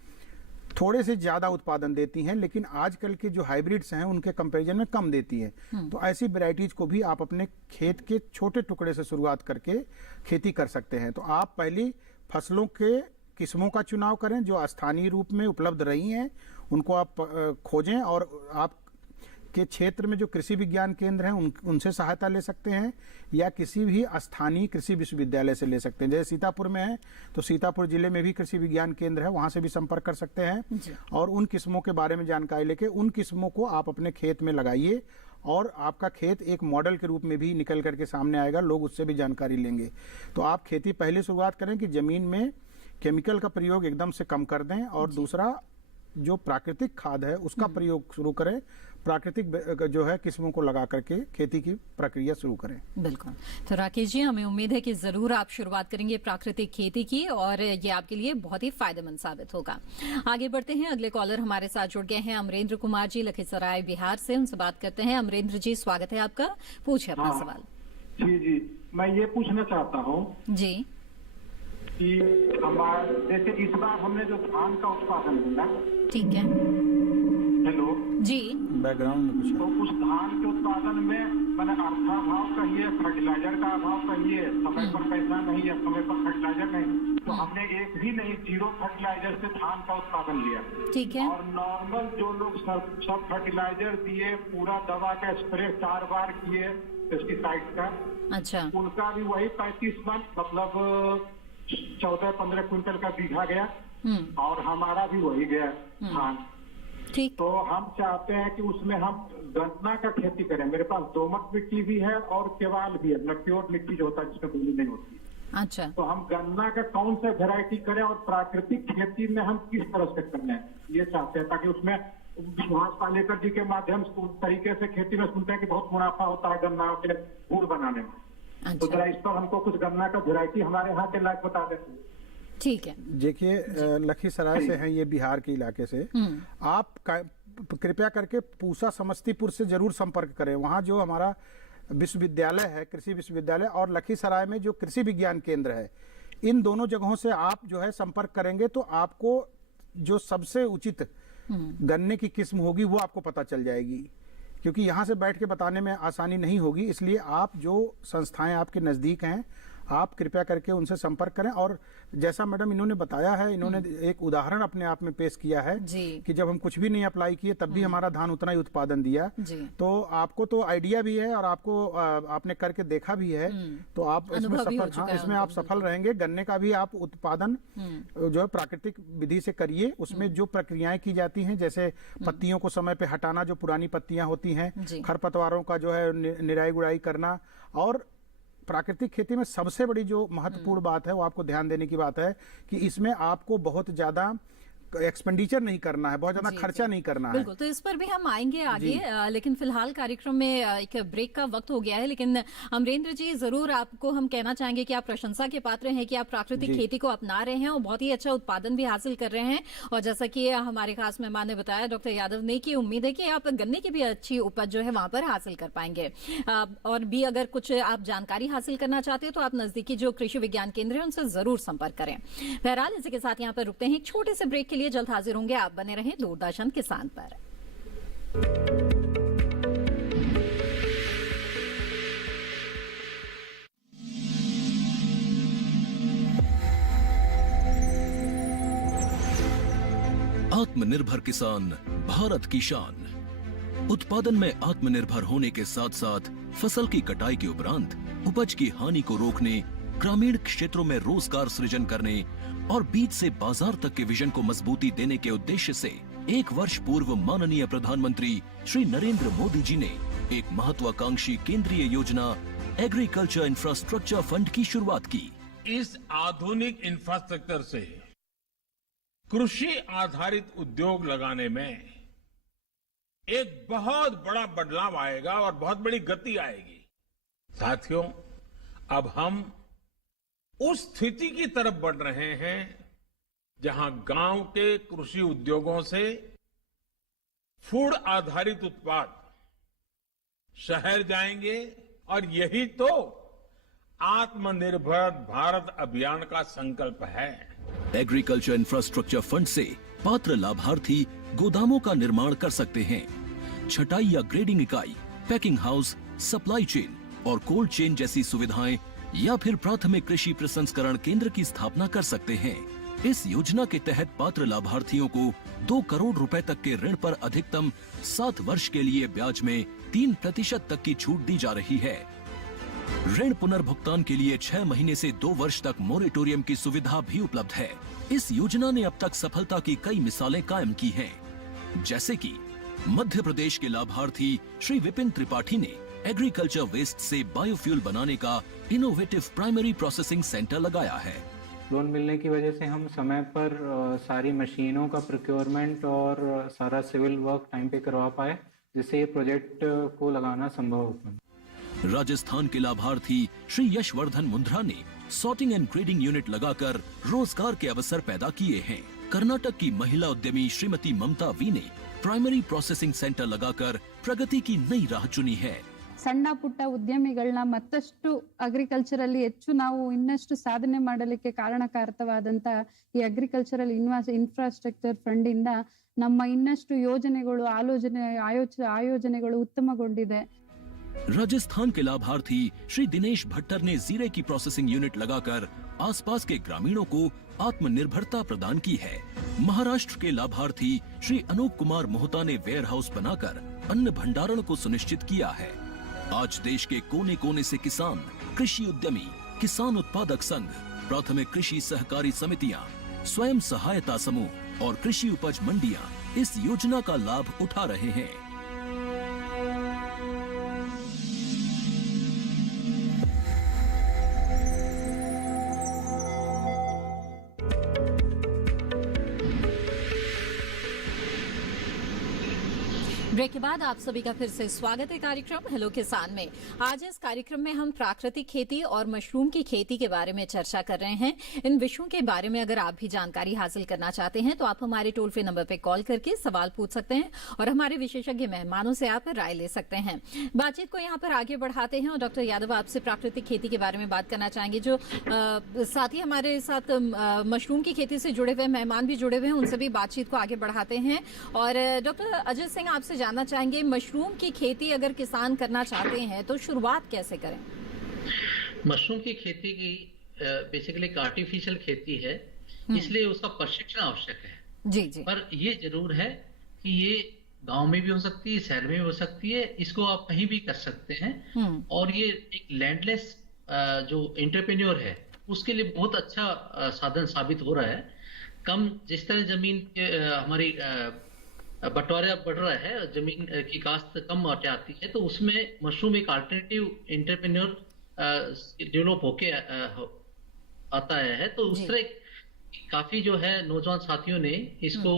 थोड़े से ज्यादा उत्पादन देती हैं, लेकिन आजकल के जो हाइब्रिड्स हैं उनके कंपैरिजन में कम देती हैं। तो ऐसी वेराइटीज को भी आप अपने खेत के छोटे टुकड़े से शुरुआत करके खेती कर सकते हैं। तो आप पहली फसलों के किस्मों का चुनाव करें जो स्थानीय रूप में उपलब्ध रही हैं, उनको आप खोजें और आप के क्षेत्र में जो कृषि विज्ञान केंद्र हैं उनसे सहायता ले सकते हैं या किसी भी स्थानीय कृषि विश्वविद्यालय से ले सकते हैं। जैसे सीतापुर में है तो सीतापुर जिले में भी कृषि विज्ञान केंद्र है, वहां से भी संपर्क कर सकते हैं और उन किस्मों के बारे में जानकारी लेके उन किस्मों को आप अपने खेत में लगाइए और आपका खेत एक मॉडल के रूप में भी निकल करके सामने आएगा, लोग उससे भी जानकारी लेंगे। तो आप खेती पहले शुरुआत करें कि जमीन में केमिकल का प्रयोग एकदम से कम कर दें और दूसरा जो प्राकृतिक खाद है उसका प्रयोग शुरू करें। प्राकृतिक जो है किस्मों को लगा करके खेती की प्रक्रिया शुरू करें। बिल्कुल। तो राकेश जी, हमें उम्मीद है कि जरूर आप शुरुआत करेंगे प्राकृतिक खेती की और ये आपके लिए बहुत ही फायदेमंद साबित होगा। आगे बढ़ते हैं, अगले कॉलर हमारे साथ जुड़ गए हैं अमरेंद्र कुमार जी लखीसराय बिहार से, उनसे बात करते हैं। अमरेंद्र जी, स्वागत है आपका, पूछे अपना सवाल। जी जी, मैं ये पूछना चाहता हूँ जी कि हमारे जैसे इस बार हमने जो धान का उत्पादन किया, ठीक है, हेलो जी, बैकग्राउंड में कुछ तो उस धान के उत्पादन में मैंने अर्थाभाव कहिए, फर्टिलाइजर का अभाव कहिए, समय पर पैसा नहीं है, समय पर फर्टिलाइजर नहीं, तो हमने एक भी नहीं, 0 फर्टिलाइजर से धान का उत्पादन लिया। ठीक है। और नॉर्मल जो लोग सब फर्टिलाइजर दिए, पूरा दवा का स्प्रे 4 बार किए पेस्टिसाइड का, अच्छा, उनका भी वही 35 मन मतलब 14-15 क्विंटल का बीघा गया और हमारा भी वही गया धान। ठीक। तो हम चाहते हैं कि उसमें हम गन्ना का खेती करें। मेरे पास दोमट मिट्टी भी है और केवाल भी है, मतलब प्योर मिट्टी जो होता है जिसमें गोली नहीं होती। अच्छा, तो हम गन्ना का कौन सा वेराइटी करें और प्राकृतिक खेती में हम किस तरह से करना है ये चाहते हैं, ताकि उसमें सुभाष पालेकर जी के माध्यम से उस तरीके से खेती में सुनते हैं कि बहुत मुनाफा होता है गन्ना के गुड़ बनाने में। तो जरा इस पर हमको कुछ गन्ना का वेराइटी हमारे यहाँ के लायक बता देते। ठीक है। देखिए, लखीसराय से हैं ये, बिहार के इलाके से। आप कृपया करके पूसा समस्तीपुर से जरूर संपर्क करें। वहाँ जो हमारा विश्वविद्यालय है, कृषि विश्वविद्यालय, और लखीसराय में जो कृषि विज्ञान केंद्र है, इन दोनों जगहों से आप जो है संपर्क करेंगे तो आपको जो सबसे उचित गन्ने की किस्म होगी वो आपको पता चल जाएगी, क्योंकि यहाँ से बैठ के बताने में आसानी नहीं होगी। इसलिए आप जो संस्थाएं आपके नज़दीक हैं आप कृपया करके उनसे संपर्क करें। और जैसा मैडम इन्होंने बताया है, इन्होंने एक उदाहरण अपने आप में पेश किया है कि जब हम कुछ भी नहीं अप्लाई किए तब भी हमारा धान उतना ही उत्पादन दिया। तो आपको तो आइडिया भी है और आपको आपने करके देखा भी है, तो आप इसमें सफल, हाँ, इसमें आप सफल रहेंगे। गन्ने का भी आप उत्पादन जो है प्राकृतिक विधि से करिए। उसमें जो प्रक्रियाएं की जाती हैं, जैसे पत्तियों को समय पे हटाना, जो पुरानी पत्तियां होती हैं, खरपतवारों का जो है निराई गुड़ाई करना, और प्राकृतिक खेती में सबसे बड़ी जो महत्वपूर्ण बात है वो आपको ध्यान देने की बात है कि इसमें आपको बहुत ज्यादा एक्सपेंडिचर नहीं करना है, बहुत ज्यादा खर्चा नहीं करना है। बिल्कुल, तो इस पर भी हम आएंगे आगे, लेकिन फिलहाल कार्यक्रम में एक ब्रेक का वक्त हो गया है। लेकिन अमरेंद्र जी, जरूर आपको हम कहना चाहेंगे कि आप प्रशंसा के पात्र हैं कि आप प्राकृतिक खेती को अपना रहे हैं और बहुत ही अच्छा उत्पादन भी हासिल कर रहे हैं। और जैसा कि हमारे खास मेहमान ने बताया डॉक्टर यादव ने, कि उम्मीद है कि आप गन्ने की भी अच्छी उपज जो है वहां पर हासिल कर पाएंगे। और भी अगर कुछ आप जानकारी हासिल करना चाहते हैं तो आप नजदीकी जो कृषि विज्ञान केंद्र है उनसे जरूर संपर्क करें। बहरहाल, इसी के साथ यहाँ पर रुकते हैं एक छोटे से ब्रेक के लिए। जल्द हाजिर होंगे, आप बने रहें दूरदर्शन किसान पर। आत्मनिर्भर किसान भारत की शान। उत्पादन में आत्मनिर्भर होने के साथ साथ फसल की कटाई के उपरांत उपज की हानि को रोकने, ग्रामीण क्षेत्रों में रोजगार सृजन करने और बीज से बाजार तक के विजन को मजबूती देने के उद्देश्य से 1 वर्ष पूर्व माननीय प्रधानमंत्री श्री नरेंद्र मोदी जी ने एक महत्वाकांक्षी केंद्रीय योजना एग्रीकल्चर इंफ्रास्ट्रक्चर फंड की शुरुआत की। इस आधुनिक इंफ्रास्ट्रक्चर से कृषि आधारित उद्योग लगाने में एक बहुत बड़ा बदलाव आएगा और बहुत बड़ी गति आएगी। साथियों, अब हम उस स्थिति की तरफ बढ़ रहे हैं जहां गांव के कृषि उद्योगों से फूड आधारित उत्पाद शहर जाएंगे और यही तो आत्मनिर्भर भारत अभियान का संकल्प है। एग्रीकल्चर इंफ्रास्ट्रक्चर फंड से पात्र लाभार्थी गोदामों का निर्माण कर सकते हैं, छटाई या ग्रेडिंग इकाई, पैकिंग हाउस, सप्लाई चेन और कोल्ड चेन जैसी सुविधाएं या फिर प्राथमिक कृषि प्रसंस्करण केंद्र की स्थापना कर सकते हैं। इस योजना के तहत पात्र लाभार्थियों को 2 करोड़ रुपए तक के ऋण पर अधिकतम 7 वर्ष के लिए ब्याज में 3% तक की छूट दी जा रही है। ऋण पुनर्भुगतान के लिए 6 महीने से 2 वर्ष तक मोरेटोरियम की सुविधा भी उपलब्ध है। इस योजना ने अब तक सफलता की कई मिसालें कायम की हैं, जैसे कि मध्य प्रदेश के लाभार्थी श्री विपिन त्रिपाठी ने एग्रीकल्चर वेस्ट से बायोफ्यूल बनाने का इनोवेटिव प्राइमरी प्रोसेसिंग सेंटर लगाया है। लोन मिलने की वजह से हम समय पर सारी मशीनों का प्रोक्योरमेंट और सारा सिविल वर्क टाइम पे करवा पाए, जिससे ये प्रोजेक्ट को लगाना संभव हो पाए। राजस्थान के लाभार्थी श्री यशवर्धन मुंद्रा ने सॉर्टिंग एंड ग्रेडिंग यूनिट लगाकर रोजगार के अवसर पैदा किए हैं। कर्नाटक की महिला उद्यमी श्रीमती ममता वी ने प्राइमरी प्रोसेसिंग सेंटर लगाकर प्रगति की नई राह चुनी है। ಸಣ್ಣ ಪುಟ್ಟ ಉದ್ಯಮಿಗಳನ್ನ ಮತ್ತಷ್ಟು ಅಗ್ರಿಕಲ್ಚರ್ ಅಲ್ಲಿ ಹೆಚ್ಚು ನಾವು ಇನ್ನಷ್ಟು ಸಾಧನೆ ಮಾಡಲಿಕ್ಕೆ ಕಾರಣಕಾರಕವಾದಂತ ಈ ಅಗ್ರಿಕಲ್ಚರಲ್ ಇನ್ಫ್ರಾಸ್ಟ್ರಕ್ಚರ್ ಫಂಡ್ ಇಂದ ನಮ್ಮ ಇನ್ನಷ್ಟು ಯೋಜನೆಗಳು ಆಯೋಜನೆಗಳು ಉತ್ತಮಗೊಂಡಿದೆ। राजस्थान के लाभार्थी श्री दिनेश भट्टर ने जीरे की प्रोसेसिंग यूनिट लगाकर आसपास के ग्रामीणों को आत्मनिर्भरता प्रदान की है। महाराष्ट्र के लाभार्थी श्री अनूप कुमार मोहता ने वेयर हाउस बनाकर अन्न भंडारण को सुनिश्चित किया है। आज देश के कोने कोने से किसान, कृषि उद्यमी, किसान उत्पादक संघ, प्राथमिक कृषि सहकारी समितियां, स्वयं सहायता समूह और कृषि उपज मंडियां इस योजना का लाभ उठा रहे हैं। ब्रेक के बाद आप सभी का फिर से स्वागत है कार्यक्रम हेलो किसान में। आज इस कार्यक्रम में हम प्राकृतिक खेती और मशरूम की खेती के बारे में चर्चा कर रहे हैं। इन विषयों के बारे में अगर आप भी जानकारी हासिल करना चाहते हैं तो आप हमारे टोल फ्री नंबर पर कॉल करके सवाल पूछ सकते हैं और हमारे विशेषज्ञ मेहमानों से आप राय ले सकते हैं। बातचीत को यहाँ पर आगे बढ़ाते हैं और डॉक्टर यादव आपसे प्राकृतिक खेती के बारे में बात करना चाहेंगे। जो साथ ही हमारे साथ मशरूम की खेती से जुड़े हुए मेहमान भी जुड़े हुए हैं, उनसे भी बातचीत को आगे बढ़ाते हैं। और डॉक्टर अजय सिंह, आपसे जानना चाहेंगे, मशरूम की खेती अगर किसान करना चाहते हैं तो शुरुआत कैसे करें? मशरूम की खेती की बेसिकली एक आर्टिफिशियल खेती है, इसलिए उसका प्रशिक्षण आवश्यक है। जी जी। पर ये जरूर है कि ये गांव में भी हो सकती है, शहर में भी हो सकती है, इसको आप कहीं भी कर सकते हैं। और ये एक लैंडलेस जो एंटरप्रेन्योर है उसके लिए बहुत अच्छा साधन साबित हो रहा है। कम जिस तरह जमीन हमारी बंटवारा बढ़ रहा है, जमीन की काश्त कम आती है, तो उसमें मशरूम एक अल्टरनेटिव एंटरप्रेन्योर डेवलप होके आता है। तो उस तरह काफी जो है नौजवान साथियों ने इसको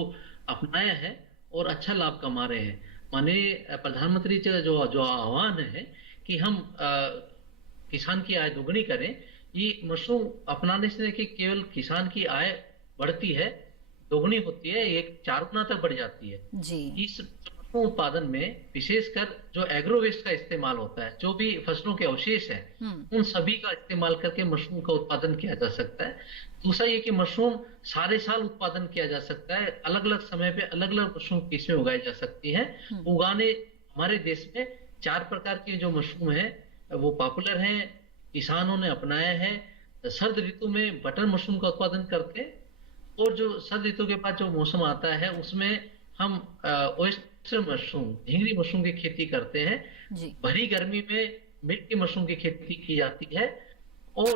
अपनाया है और अच्छा लाभ कमा रहे हैं। माननीय प्रधानमंत्री का जो आह्वान है कि हम किसान की आय दोगुनी करें, ये मशरूम अपनाने से कि केवल किसान की आय बढ़ती है, दोगुनी होती है, एक 4 गुना तक बढ़ जाती है जी। इस मशरूम उत्पादन में। विशेषकर जो एग्रो वेस्ट का इस्तेमाल होता है, जो भी फसलों के अवशेष हैं, उन सभी का इस्तेमाल करके मशरूम का उत्पादन किया जा सकता है। दूसरा ये कि मशरूम सारे साल उत्पादन किया जा सकता है, अलग अलग समय पे अलग अलग मशरूम किस्में उगाई जा सकती हैं। उगाने हमारे देश में 4 प्रकार के जो मशरूम है वो पॉपुलर हैं, किसानों ने अपनाया है। सर्द ऋतु में बटर मशरूम का उत्पादन करते हैं, और जो सर्द ऋतु के बाद जो मौसम आता है उसमें हम ऑयस्टर मशरूम, झिंगली मशरूम की खेती करते हैं जी। भरी गर्मी में मिल्की मशरूम की खेती की जाती है। और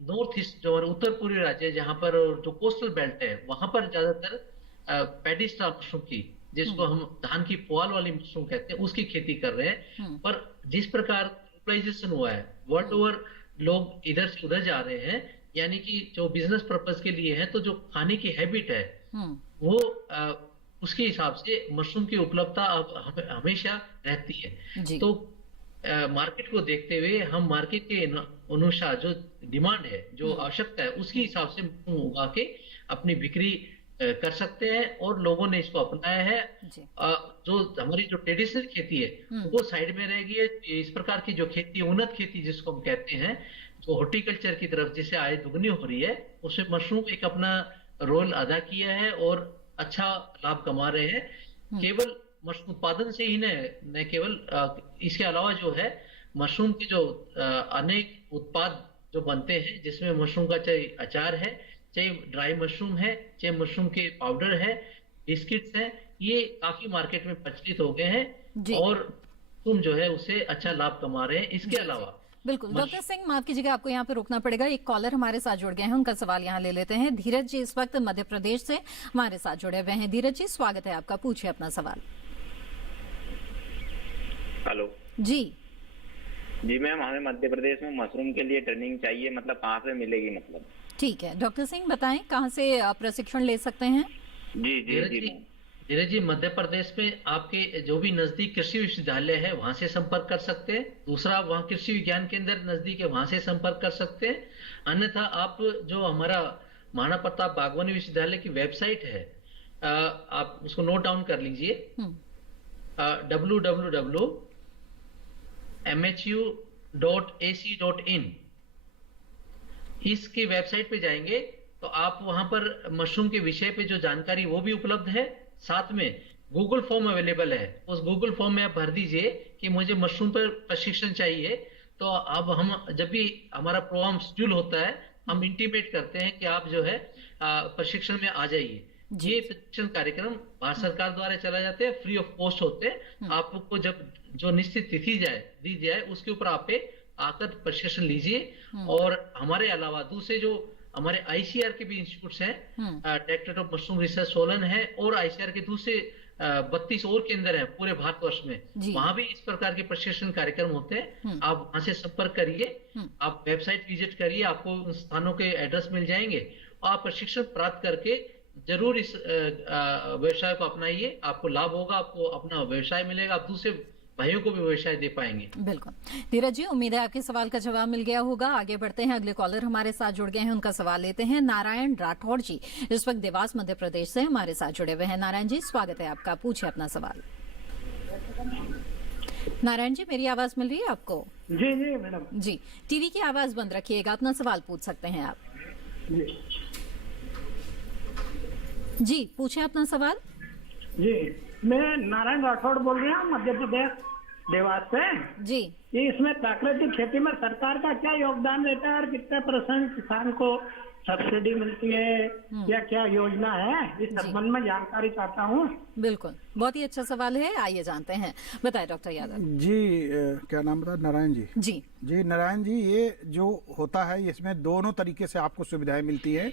नॉर्थ ईस्ट जो उत्तर पूर्वी राज्य है, जहां पर जो कोस्टल बेल्ट है, वहां पर ज्यादातर पैडी स्टार मशरूम की, जिसको हम धान की पुआल वाली मशरूम कहते हैं, उसकी खेती कर रहे हैं। पर जिस प्रकार ग्लोबलाइजेशन हुआ है, वर्ल्ड ओवर लोग इधर से उधर जा रहे हैं, यानी कि जो बिजनेस पर्पस के लिए है, तो जो खाने की हैबिट है वो उसके हिसाब से मशरूम की उपलब्धता अब हमेशा रहती है। तो मार्केट को देखते हुए हम मार्केट के अनुसार जो डिमांड है, जो आवश्यकता है, उसके हिसाब से मशरूम उगा के अपनी बिक्री कर सकते हैं, और लोगों ने इसको अपनाया है। जो हमारी जो ट्रेडिशनल खेती है वो साइड में रह गई है। इस प्रकार की जो खेती, उन्नत खेती जिसको हम कहते हैं, जो हॉर्टिकल्चर की तरफ जिससे आय दुगनी हो रही है, उसमें मशरूम एक अपना रोल अदा किया है और अच्छा लाभ कमा रहे हैं। केवल मशरूम उत्पादन से ही न केवल इसके अलावा जो है मशरूम के जो अनेक उत्पाद जो बनते हैं, जिसमें मशरूम का चाहे अचार है, चाहे ड्राई मशरूम है, चाहे मशरूम के पाउडर है, बिस्किट्स है, ये काफी मार्केट में प्रचलित हो गए हैं और तुम जो है उससे अच्छा लाभ कमा रहे हैं। इसके अलावा बिल्कुल डॉक्टर सिंह, माफ कीजिएगा, आपको यहाँ पे रोकना पड़ेगा। एक कॉलर हमारे साथ जुड़ गए हैं, उनका सवाल यहाँ ले लेते हैं। धीरज जी इस वक्त मध्य प्रदेश से हमारे साथ जुड़े हुए हैं। धीरज जी, स्वागत है आपका, पूछिए अपना सवाल। हेलो जी जी मैम, हमें मध्य प्रदेश में मशरूम के लिए ट्रेनिंग चाहिए, मतलब कहाँ से मिलेगी? मतलब ठीक है, डॉक्टर सिंह बताएं कहाँ से प्रशिक्षण ले सकते हैं? जी जी जी धीरज जी, मध्य प्रदेश में आपके जो भी नजदीक कृषि विश्वविद्यालय है वहां से संपर्क कर सकते हैं। दूसरा, वहाँ कृषि विज्ञान केंद्र नजदीक है, वहां से संपर्क कर सकते हैं। अन्यथा आप जो हमारा महाराणा प्रताप बागवानी विश्वविद्यालय की वेबसाइट है, आप उसको नोट डाउन कर लीजिए, www.mhu.ac.in। इसकी वेबसाइट पे जाएंगे तो आप वहां पर मशरूम के विषय पे जो जानकारी वो भी उपलब्ध है। साथ में गूगल फॉर्म अवेलेबल है, उस गूगल फॉर्म में आप भर दीजिए कि मुझे मशरूम पर प्रशिक्षण चाहिए। तो अब हम जब भी हमारा प्रोग्राम शेड्यूल होता है, हम इंटीमेट करते हैं कि आप जो है प्रशिक्षण में आ जाइए। ये प्रशिक्षण कार्यक्रम भारत सरकार द्वारा चला जाते हैं, फ्री ऑफ कॉस्ट होते हैं। आपको जब जो निश्चित तिथि दी जाए उसके ऊपर आप आकर प्रशिक्षण लीजिए। और हमारे अलावा दूसरे जो हमारे आईसीआर के भी इंस्टीट्यूट्स हैं, directorate of mushroom research Solan है, और आईसीआर के दूसरे 32 और केंद्र हैं पूरे भारतवर्ष में, वहां भी इस प्रकार के प्रशिक्षण कार्यक्रम होते हैं। आप वहां से संपर्क करिए, आप वेबसाइट विजिट करिए, आपको उन स्थानों के एड्रेस मिल जाएंगे। आप प्रशिक्षण प्राप्त करके जरूर इस व्यवसाय को अपनाइए, आपको लाभ होगा, आपको अपना व्यवसाय मिलेगा, आप दूसरे भाइयों को भी व्यवसाय दे पाएंगे। बिल्कुल धीरज जी, उम्मीद है आपके सवाल का जवाब मिल गया होगा। आगे बढ़ते हैं, अगले कॉलर हमारे साथ जुड़ गए हैं, उनका सवाल लेते हैं। नारायण राठौड़ जी इस वक्त देवास मध्य प्रदेश से हमारे साथ जुड़े हुए हैं। नारायण जी, स्वागत है आपका, पूछिए अपना सवाल। नारायण जी, मेरी आवाज मिल रही है आपको? जी जी मैडम जी, टीवी की आवाज बंद रखिएगा, अपना सवाल पूछ सकते हैं आप। जी पूछे अपना सवाल। जी, मैं नारायण राठौड़ बोल रही हूँ, मध्य प्रदेश देवास से। जी, ये इसमें प्राकृतिक खेती में सरकार का क्या योगदान रहता है और कितने % किसान को सब्सिडी मिलती है, या क्या योजना है, इस संबंध में जानकारी चाहता हूँ। बिल्कुल, बहुत ही अच्छा सवाल है, आइए जानते हैं। बताए डॉक्टर यादव जी। क्या नाम बता? नारायण जी। जी नारायण जी, ये जो होता है इसमें दोनों तरीके से आपको सुविधाएं मिलती है,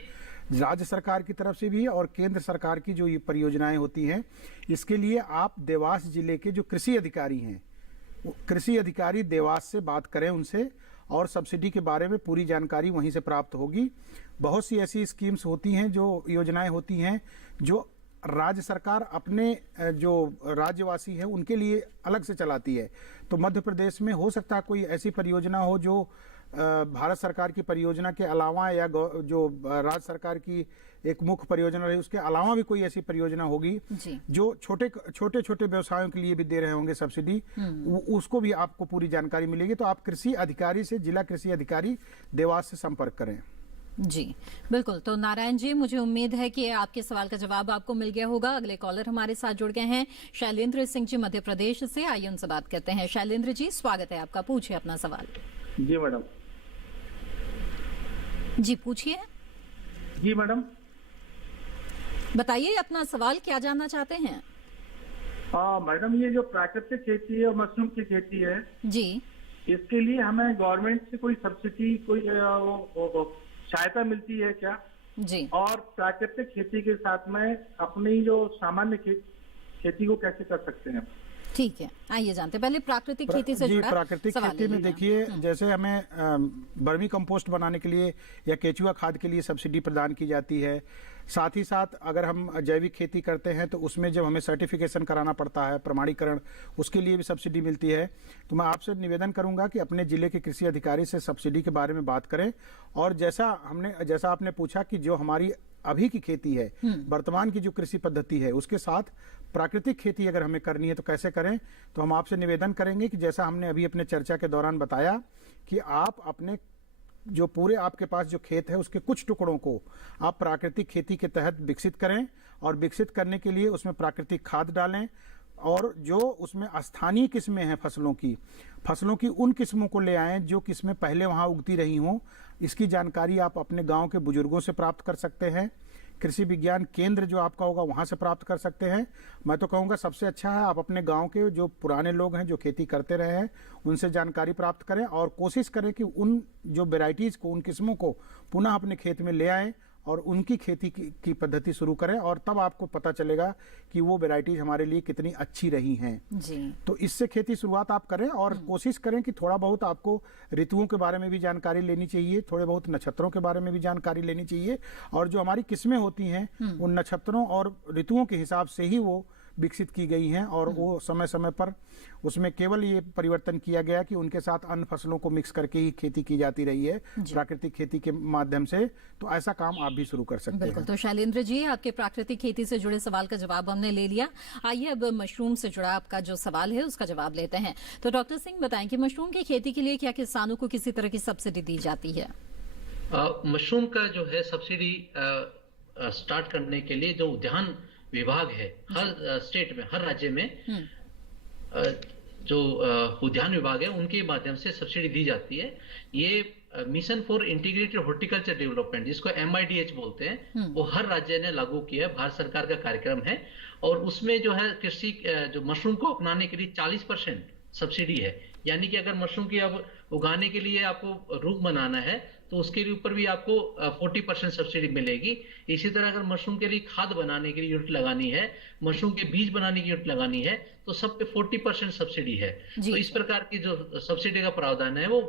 राज्य सरकार की तरफ से भी और केंद्र सरकार की जो ये परियोजनाएं होती हैं। इसके लिए आप देवास जिले के जो कृषि अधिकारी हैं, कृषि अधिकारी देवास से बात करें उनसे, और सब्सिडी के बारे में पूरी जानकारी वहीं से प्राप्त होगी। बहुत सी ऐसी स्कीम्स होती हैं, जो योजनाएं होती हैं जो राज्य सरकार अपने जो राज्यवासी हैं उनके लिए अलग से चलाती है। तो मध्य प्रदेश में हो सकता है कोई ऐसी परियोजना हो जो भारत सरकार की परियोजना के अलावा या जो राज्य सरकार की एक मुख्य परियोजना रही उसके अलावा भी कोई ऐसी परियोजना होगी जो छोटे छोटे व्यवसायों के लिए भी दे रहे होंगे सब्सिडी, उसको भी आपको पूरी जानकारी मिलेगी। तो आप कृषि अधिकारी से, जिला कृषि अधिकारी देवास से संपर्क करें। जी बिल्कुल। तो नारायण जी, मुझे उम्मीद है कि आपके सवाल का जवाब आपको मिल गया होगा। अगले कॉलर हमारे साथ जुड़ गए हैं शैलेंद्र सिंह जी मध्य प्रदेश से। आइए उनसे बात करते हैं। शैलेंद्र जी, स्वागत है आपका, पूछिए अपना सवाल। जी मैडम। जी पूछिए। जी मैडम, बताइए अपना सवाल, क्या जानना चाहते हैं? मैडम, ये जो प्राकृतिक खेती है और मशरूम की खेती है जी, इसके लिए हमें गवर्नमेंट से कोई सब्सिडी, कोई सहायता मिलती है क्या? जी। और प्राकृतिक खेती के साथ में अपनी जो सामान्य खेती को कैसे कर सकते हैं? ठीक है, आइए जानते हैं। पहले प्राकृतिक खेती से जुड़ा प्राकृतिक खेती में देखिए, जैसे हमें वर्मी कंपोस्ट बनाने के लिए या केचुआ खाद के लिए सब्सिडी प्रदान की जाती है। साथ ही साथ अगर हम जैविक खेती करते हैं तो उसमें जब हमें सर्टिफिकेशन कराना पड़ता है, प्रमाणीकरण, उसके लिए भी सब्सिडी मिलती है। तो मैं आपसे निवेदन करूंगा कि अपने जिले के कृषि अधिकारी से सब्सिडी के बारे में बात करें। और जैसा आपने पूछा कि जो हमारी अभी की खेती है, वर्तमान की जो कृषि पद्धति है, उसके साथ प्राकृतिक खेती अगर हमें करनी है तो कैसे करें, तो हम आपसे निवेदन करेंगे कि जैसा हमने अभी अपने चर्चा के दौरान बताया कि आप अपने जो पूरे आपके पास जो खेत है उसके कुछ टुकड़ों को आप प्राकृतिक खेती के तहत विकसित करें, और विकसित करने के लिए उसमें प्राकृतिक खाद डालें, और जो उसमें स्थानीय किस्में हैं फसलों की उन किस्मों को ले आएं जो किस्में पहले वहां उगती रही हों। इसकी जानकारी आप अपने गांव के बुजुर्गों से प्राप्त कर सकते हैं। कृषि विज्ञान केंद्र जो आपका होगा वहां से प्राप्त कर सकते हैं। मैं तो कहूँगा सबसे अच्छा है आप अपने गांव के जो पुराने लोग हैं जो खेती करते रहे हैं उनसे जानकारी प्राप्त करें, और कोशिश करें कि उन जो वेराइटीज़ को, उन किस्मों को पुनः अपने खेत में ले आएँ और उनकी खेती की पद्धति शुरू करें, और तब आपको पता चलेगा कि वो वेराइटीज हमारे लिए कितनी अच्छी रही हैं। जी। तो इससे खेती शुरुआत आप करें, और कोशिश करें कि थोड़ा बहुत आपको ऋतुओं के बारे में भी जानकारी लेनी चाहिए, थोड़े बहुत नक्षत्रों के बारे में भी जानकारी लेनी चाहिए, और जो हमारी किस्में होती हैं उन नक्षत्रों और ऋतुओं के हिसाब से ही वो विकसित की गई हैं, और वो समय समय पर उसमें केवल ये परिवर्तन किया गया कि उनके साथ अन्य फसलों को मिक्स करके ही खेती की जाती रही है प्राकृतिक खेती के माध्यम से। तो ऐसा काम आप भी शुरू कर सकते हैं। बिल्कुल। तो शैलेंद्र जी, आपके प्राकृतिक खेती से जुड़े सवाल का जवाब हमने ले लिया। आइए अब मशरूम से जुड़ा आपका जो सवाल है उसका जवाब लेते हैं। तो डॉक्टर सिंह बताएं कि मशरूम की खेती के लिए क्या किसानों को किसी तरह की सब्सिडी दी जाती है? मशरूम का जो है सब्सिडी स्टार्ट करने के लिए जो उद्यान विभाग है, हर स्टेट में, हर राज्य में जो उद्यान विभाग है उनके माध्यम से सब्सिडी दी जाती है। ये mission for integrated horticulture development, जिसको MIDH बोलते हैं, वो हर राज्य ने लागू किया है, भारत सरकार का कार्यक्रम है। और उसमें जो है कृषि जो मशरूम को अपनाने के लिए 40% सब्सिडी है। यानी कि अगर मशरूम की अब उगाने के लिए आपको रूप बनाना है तो उसके ऊपर भी आपको 40% सब्सिडी मिलेगी। इसी तरह अगर मशरूम के लिए खाद बनाने के लिए यूनिट लगानी है, मशरूम के बीज बनाने की यूनिट लगानी है, तो सब पे 40% सब्सिडी है। तो इस प्रकार की जो सब्सिडी का प्रावधान है वो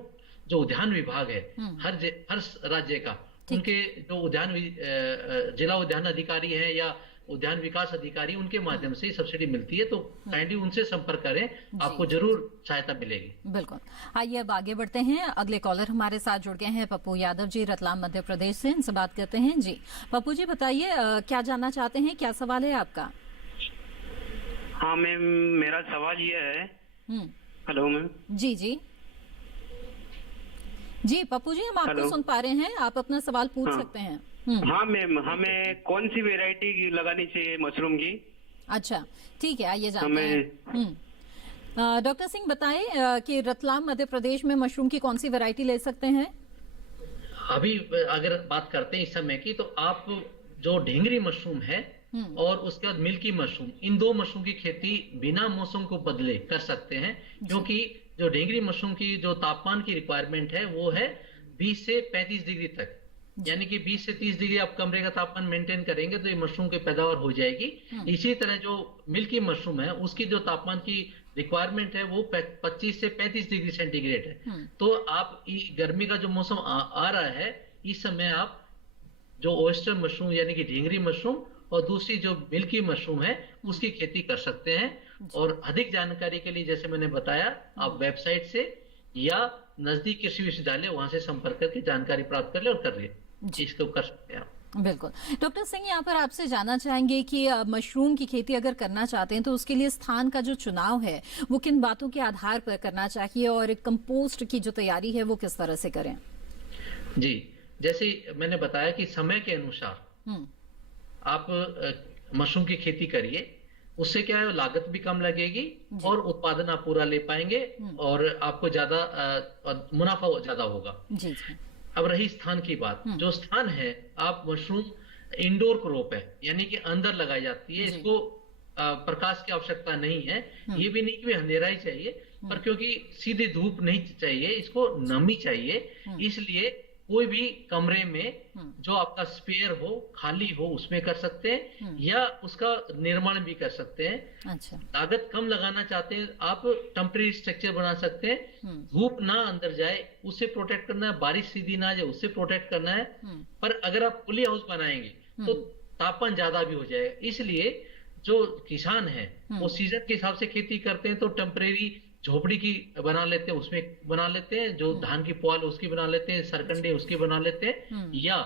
जो उद्यान विभाग है हर राज्य का, उनके जो जिला उद्यान अधिकारी है या उद्यान विकास अधिकारी, उनके माध्यम से सब्सिडी मिलती है। तो काइंडली उनसे संपर्क करें, आपको जरूर सहायता मिलेगी। बिल्कुल। आइए अब आगे बढ़ते हैं। अगले कॉलर हमारे साथ जुड़ गए हैं पप्पू यादव जी, रतलाम मध्य प्रदेश से। इनसे बात करते हैं। जी पप्पू जी, बताइए क्या जानना चाहते हैं, क्या सवाल है आपका? हाँ मैम, मेरा सवाल ये है। Hello ma'am. जी जी जी पप्पू जी, हम आपको सुन पा रहे हैं, आप अपना सवाल पूछ सकते हैं। हाँ मैम, हमें कौन सी वैरायटी लगानी चाहिए मशरूम की? अच्छा ठीक है, आइए जानते हैं। डॉक्टर सिंह बताएं कि रतलाम मध्य प्रदेश में मशरूम की कौन सी वैरायटी ले सकते हैं? अभी अगर बात करते हैं इस समय की, तो आप जो ढेंगरी मशरूम है और उसके बाद मिल्की मशरूम, इन दो मशरूम की खेती बिना मौसम को बदले कर सकते हैं। क्योंकि जो ढेंगरी मशरूम की जो तापमान की रिक्वायरमेंट है वो है 20 से 35 डिग्री तक, यानी कि 20 से 30 डिग्री आप कमरे का तापमान मेंटेन करेंगे तो ये मशरूम की पैदावार हो जाएगी। इसी तरह जो मिल्की मशरूम है उसकी जो तापमान की रिक्वायरमेंट है वो 25 से 35 डिग्री सेंटीग्रेड है। तो आप गर्मी का जो मौसम आ रहा है, इस समय आप जो ऑयस्टर मशरूम यानी कि ढींगरी मशरूम और दूसरी जो मिल्की मशरूम है उसकी खेती कर सकते हैं। और अधिक जानकारी के लिए जैसे मैंने बताया, आप वेबसाइट से या नजदीक कृषि विश्वविद्यालय वहां से संपर्क करके जानकारी प्राप्त कर ले और कर ले, इसको कर सकते हैं आप। बिल्कुल। डॉक्टर सिंह, यहाँ पर आपसे जानना चाहेंगे कि मशरूम की खेती अगर करना चाहते हैं तो उसके लिए स्थान का जो चुनाव है वो किन बातों के आधार पर करना चाहिए और कंपोस्ट की जो तैयारी है वो किस तरह से करें? जी, जैसे मैंने बताया कि समय के अनुसार आप मशरूम की खेती करिए, उससे क्या है लागत भी कम लगेगी और उत्पादन आप पूरा ले पाएंगे और आपको ज्यादा मुनाफा ज्यादा होगा। जी। अब रही स्थान की बात, जो स्थान है, आप मशरूम इंडोर क्रॉप है यानी कि अंदर लगाई जाती है, इसको प्रकाश की आवश्यकता नहीं है, ये भी नहीं कि अंधेरा ही चाहिए, पर क्योंकि सीधी धूप नहीं चाहिए, इसको नमी चाहिए, इसलिए कोई भी कमरे में जो आपका स्पेयर हो, खाली हो, उसमें कर सकते हैं या उसका निर्माण भी कर सकते हैं। अच्छा। लागत कम लगाना चाहते हैं आप टेम्परेरी स्ट्रक्चर बना सकते हैं, धूप ना अंदर जाए उससे प्रोटेक्ट करना है, बारिश सीधी ना जाए उससे प्रोटेक्ट करना है। पर अगर आप पुली हाउस बनाएंगे तो तापमान ज्यादा भी हो जाएगा, इसलिए जो किसान है वो सीजन के हिसाब से खेती करते हैं, तो टेम्परेरी झोपड़ी की बना लेते हैं, उसमें बना लेते हैं, जो धान की पुआल उसकी बना लेते हैं, सरकंडे उसकी बना लेते हैं, या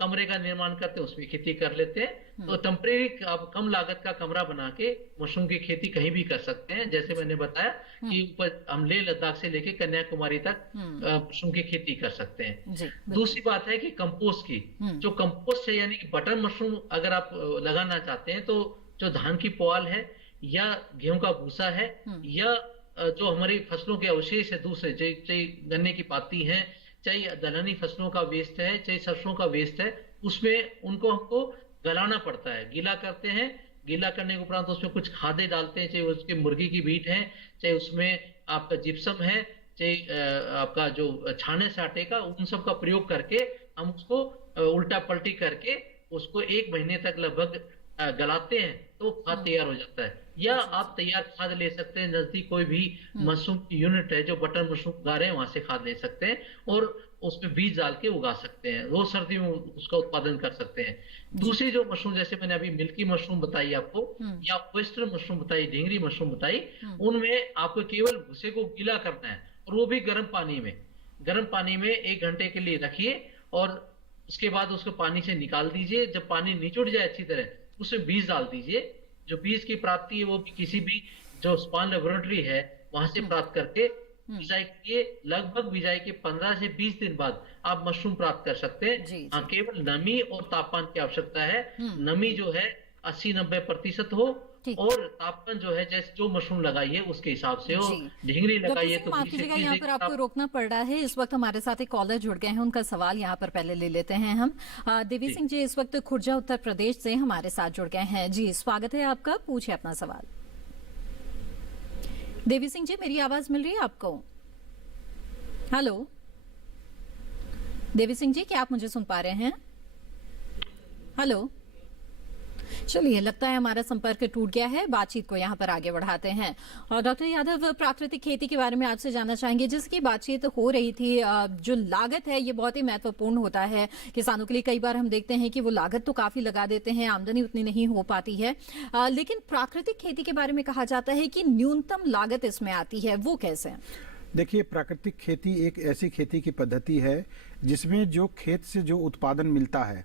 कमरे का निर्माण करते हैं उसमें खेती कर लेते हैं। तो टेम्परेरी आप कम लागत का कमरा बना के मशरूम की खेती कहीं भी कर सकते हैं। जैसे मैंने बताया कि ऊपर हम लेह लद्दाख से लेके कन्याकुमारी तक मशरूम की खेती कर सकते हैं। दूसरी बात है कि कंपोस्ट की, जो कंपोस्ट है यानी कि बटन मशरूम अगर आप लगाना चाहते हैं, तो जो धान की पुआल है या गेहूं का भूसा है या जो हमारी फसलों के अवशेष है दूसरे, चाहे गन्ने की पाती है, चाहे दलहनी फसलों का वेस्ट है, चाहे सरसों का वेस्ट है, उसमें उनको हमको गलाना पड़ता है, गीला करते हैं। गीला करने के उपरांत उसमें कुछ खादे डालते हैं, चाहे उसके मुर्गी की बीट है, चाहे उसमें आपका जिप्सम है, चाहे आपका जो छाने से आटे का, उन सब का प्रयोग करके हम उसको उल्टा पलटी करके उसको 1 महीने तक लगभग गलाते हैं, तो खाद तैयार हो जाता है। या आप तैयार खाद ले सकते हैं, नजदीक कोई भी मशरूम की यूनिट है जो बटन मशरूम उगा रहे हैं, वहां से खाद ले सकते हैं और उसमें बीज डाल के उगा सकते हैं, रोज सर्दी में उसका उत्पादन कर सकते हैं। दूसरी जो मशरूम, जैसे मैंने अभी मिल्की मशरूम बताई आपको या ऑयस्टर मशरूम बताई, ढींगरी मशरूम बताई, उनमें आपको केवल भूसे को गीला करना है और वो भी गर्म पानी में 1 घंटे के लिए रखिए और उसके बाद उसको पानी से निकाल दीजिए। जब पानी निचुड़ जाए अच्छी तरह, उसमें बीज डाल दीजिए। जो बीज की प्राप्ति है वो भी किसी भी जो स्पान लेबोरेटरी है वहां से प्राप्त करके बिजाई किए, लगभग बिजाई के 15 से 20 दिन बाद आप मशरूम प्राप्त कर सकते हैं। हाँ, केवल नमी और तापमान की आवश्यकता है। नमी जो है 80-90% हो और तापमान जो है जैसे जो मशरूम लगाइए उसके हिसाब से हो। ढींगरी लगाइए तो माफ कीजिएगा, यहाँ पर आपको रोकना पड़ रहा है। इस वक्त हमारे साथ एक कॉलर जुड़ गए हैं, उनका सवाल यहाँ पर पहले ले लेते हैं हम। देवी सिंह जी इस वक्त खुर्जा उत्तर प्रदेश से हमारे साथ जुड़ गए हैं। जी, स्वागत है आपका, पूछिए अपना सवाल। देवी सिंह जी, मेरी आवाज मिल रही है आपको? हेलो देवी सिंह जी, क्या आप मुझे सुन पा रहे हैं? हेलो, चलिए लगता है हमारा संपर्क टूट गया है। बातचीत को यहाँ पर आगे बढ़ाते हैं और डॉक्टर यादव, प्राकृतिक खेती के बारे में आपसे जानना चाहेंगे। जिसकी बातचीत हो रही थी, जो लागत है ये बहुत ही महत्वपूर्ण होता है किसानों के लिए। कई बार हम देखते हैं कि वो लागत तो काफी लगा देते हैं, आमदनी उतनी नहीं हो पाती है, लेकिन प्राकृतिक खेती के बारे में कहा जाता है कि न्यूनतम लागत इसमें आती है, वो कैसे? देखिए, प्राकृतिक खेती एक ऐसी खेती की पद्धति है जिसमें जो खेत से जो उत्पादन मिलता है,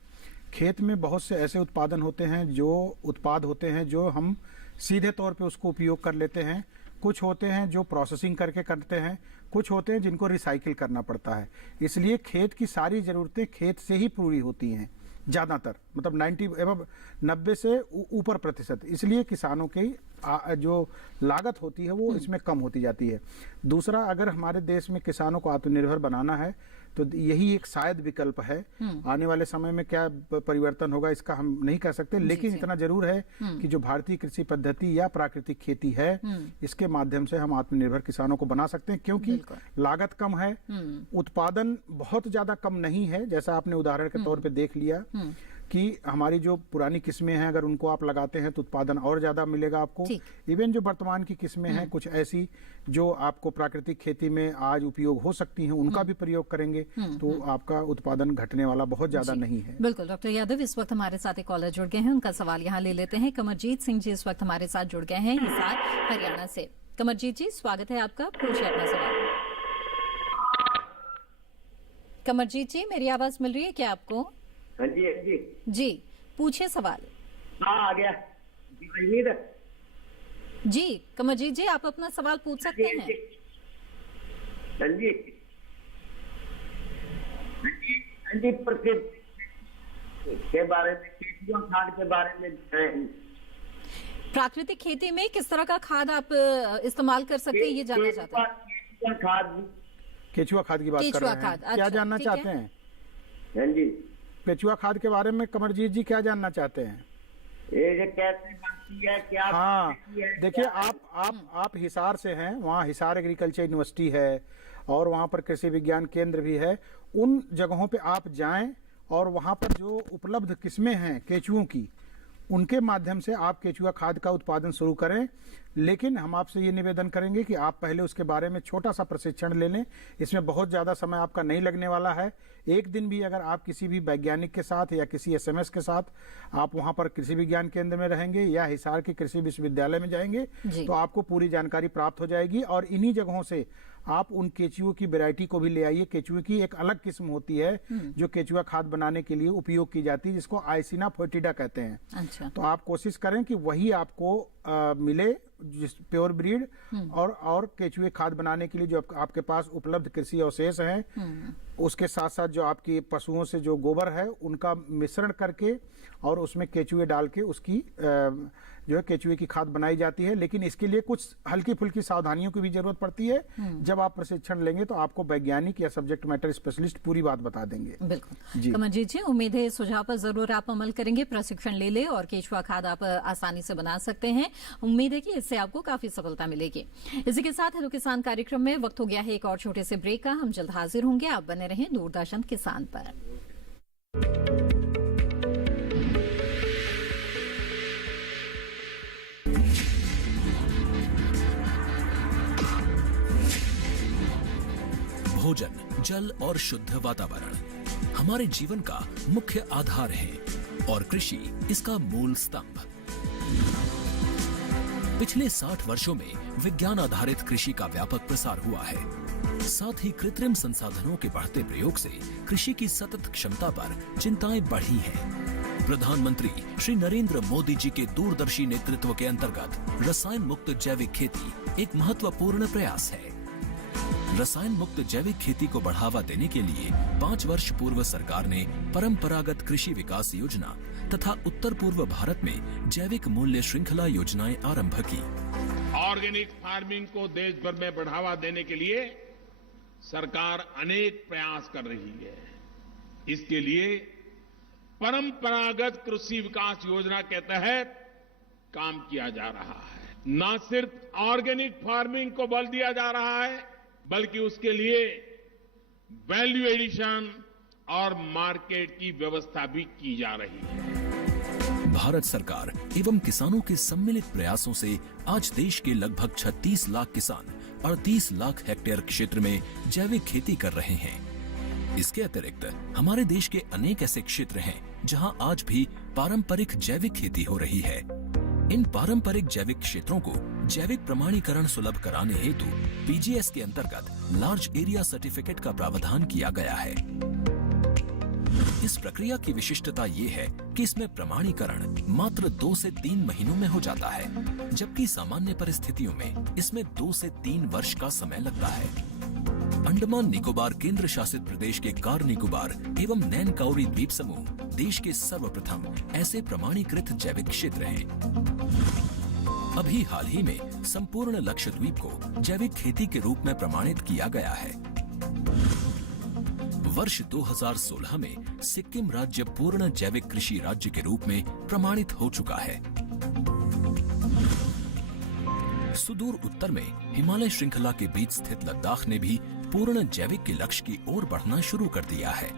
खेत में बहुत से ऐसे उत्पादन होते हैं जो हम सीधे तौर पे उसको उपयोग कर लेते हैं, कुछ होते हैं जो प्रोसेसिंग करके करते हैं, कुछ होते हैं जिनको रिसाइकिल करना पड़ता है। इसलिए खेत की सारी ज़रूरतें खेत से ही पूरी होती हैं ज़्यादातर, मतलब 90 से ऊपर प्रतिशत। इसलिए किसानों की जो लागत होती है वो इसमें कम होती जाती है। दूसरा, अगर हमारे देश में किसानों को आत्मनिर्भर बनाना है तो यही एक शायद विकल्प है। आने वाले समय में क्या परिवर्तन होगा इसका हम नहीं कह सकते, लेकिन इतना जरूर है कि जो भारतीय कृषि पद्धति या प्राकृतिक खेती है, इसके माध्यम से हम आत्मनिर्भर किसानों को बना सकते हैं, क्योंकि लागत कम है, उत्पादन बहुत ज्यादा कम नहीं है, जैसा आपने उदाहरण के तौर पे देख लिया। कि हमारी जो पुरानी किस्में हैं अगर उनको आप लगाते हैं तो उत्पादन और ज़्यादा मिलेगा आपको। इवन जो वर्तमान की किस्में हैं कुछ ऐसी जो आपको प्राकृतिक खेती में आज उपयोग हो सकती हैं उनका भी प्रयोग करेंगे तो आपका उत्पादन घटने वाला बहुत ज़्यादा नहीं है। बिल्कुल डॉक्टर यादव, इस वक्त हमारे साथ एक कॉलर जुड़ गए हैं, उनका सवाल यहाँ ले लेते हैं। कमरजीत सिंह जी इस वक्त हमारे साथ जुड़ गए हैं हिसार हरियाणा से। कमरजीत जी स्वागत है आपका, पूछिए अपना सवाल। कमरजीत जी मेरी आवाज मिल रही है क्या आपको? हाँ जी जी पूछिए सवाल। हाँ आ गया जी। कमरजीत जी आप अपना सवाल पूछ सकते हैं। हाँ जी प्रकृति के बारे में, केचुआ खाद के बारे में प्राकृतिक खेती में किस तरह का खाद आप इस्तेमाल कर सकते हैं ये जानना चाहते हैं। केचुआ खाद की बात कर रहे हैं, क्या जानना चाहते हैं? हाँ जी केचुआ खाद के बारे में कमरजीत जी क्या जानना चाहते हैं? ये कैसे बनती है, क्या? हाँ देखिए आप हिसार से हैं, वहाँ हिसार एग्रीकल्चर यूनिवर्सिटी है और वहाँ पर कृषि विज्ञान केंद्र भी है। उन जगहों पे आप जाएं और वहाँ पर जो उपलब्ध किस्में हैं केचुओं की उनके माध्यम से आप केचुआ खाद का उत्पादन शुरू करें। लेकिन हम आपसे ये निवेदन करेंगे कि आप पहले उसके बारे में छोटा सा प्रशिक्षण ले लें। इसमें बहुत ज़्यादा समय आपका नहीं लगने वाला है। एक दिन भी अगर आप किसी भी वैज्ञानिक के साथ या किसी एसएमएस के साथ आप वहाँ पर कृषि विज्ञान केंद्र में रहेंगे या हिसार के कृषि विश्वविद्यालय में जाएंगे तो आपको पूरी जानकारी प्राप्त हो जाएगी। और इन्हीं जगहों से आप उन केचुओं की वैरायटी को भी ले आइए। केचुए की एक अलग किस्म होती है जो केचुआ खाद बनाने के लिए उपयोग की जाती है, जिसको आइसिना फोर्टिडा कहते हैं। अच्छा। तो आप कोशिश करें कि वही आपको मिले जिस प्योर ब्रीड और केचुए खाद बनाने के लिए जो आपके पास उपलब्ध कृषि अवशेष हैं उसके साथ साथ जो आपकी पशुओं से जो गोबर है उनका मिश्रण करके और उसमें केचुए डाल के उसकी जो है केचुए की खाद बनाई जाती है। लेकिन इसके लिए कुछ हल्की फुल्की सावधानियों की भी जरूरत पड़ती है। जब आप प्रशिक्षण लेंगे तो आपको वैज्ञानिक या सब्जेक्ट मैटर स्पेशलिस्ट पूरी बात बता देंगे। बिल्कुल कमरजीत जी, उम्मीद है इस सुझाव पर जरूर आप अमल करेंगे, प्रशिक्षण ले ले और केचुआ खाद आप आसानी से बना सकते हैं। उम्मीद है कि इससे आपको काफी सफलता मिलेगी। इसी के साथ हेलो किसान कार्यक्रम में वक्त हो गया है एक और छोटे से ब्रेक का। हम जल्द हाजिर होंगे, आप बने रहें दूरदर्शन किसान पर। भोजन, जल और शुद्ध वातावरण हमारे जीवन का मुख्य आधार है और कृषि इसका मूल स्तंभ। पिछले 60 वर्षों में विज्ञान आधारित कृषि का व्यापक प्रसार हुआ है। साथ ही कृत्रिम संसाधनों के बढ़ते प्रयोग से कृषि की सतत क्षमता पर चिंताएं बढ़ी हैं। प्रधानमंत्री श्री नरेंद्र मोदी जी के दूरदर्शी नेतृत्व के अंतर्गत रसायन मुक्त जैविक खेती एक महत्वपूर्ण प्रयास है। रसायन मुक्त जैविक खेती को बढ़ावा देने के लिए 5 वर्ष पूर्व सरकार ने परंपरागत कृषि विकास योजना तथा उत्तर पूर्व भारत में जैविक मूल्य श्रृंखला योजनाएं आरंभ की। ऑर्गेनिक फार्मिंग को देश भर में बढ़ावा देने के लिए सरकार अनेक प्रयास कर रही है। इसके लिए परंपरागत कृषि विकास योजना के तहत काम किया जा रहा है। न सिर्फ ऑर्गेनिक फार्मिंग को बल दिया जा रहा है बल्कि उसके लिए वैल्यू एडिशन और मार्केट की व्यवस्था भी की जा रही है। भारत सरकार एवं किसानों के सम्मिलित प्रयासों से आज देश के लगभग 36 लाख किसान 38 लाख हेक्टेयर क्षेत्र में जैविक खेती कर रहे हैं। इसके अतिरिक्त हमारे देश के अनेक ऐसे क्षेत्र हैं जहां आज भी पारंपरिक जैविक खेती हो रही है। इन पारंपरिक जैविक क्षेत्रों को जैविक प्रमाणीकरण सुलभ कराने हेतु पीजीएस के अंतर्गत लार्ज एरिया सर्टिफिकेट का प्रावधान किया गया है। इस प्रक्रिया की विशिष्टता ये है कि इसमें प्रमाणीकरण मात्र 2 से 3 महीनों में हो जाता है, जबकि सामान्य परिस्थितियों में इसमें 2 से 3 वर्ष का समय लगता है। अंडमान निकोबार केंद्र शासित प्रदेश के कार निकोबार एवं नैन काउरी द्वीप समूह देश के सर्वप्रथम ऐसे प्रमाणीकृत जैविक क्षेत्र हैं। अभी हाल ही में संपूर्ण लक्षद्वीप को जैविक खेती के रूप में प्रमाणित किया गया है। वर्ष 2016 में सिक्किम राज्य पूर्ण जैविक कृषि राज्य के रूप में प्रमाणित हो चुका है। सुदूर उत्तर में हिमालय श्रृंखला के बीच स्थित लद्दाख ने भी पूर्ण जैविक के लक्ष्य की ओर बढ़ना शुरू कर दिया है।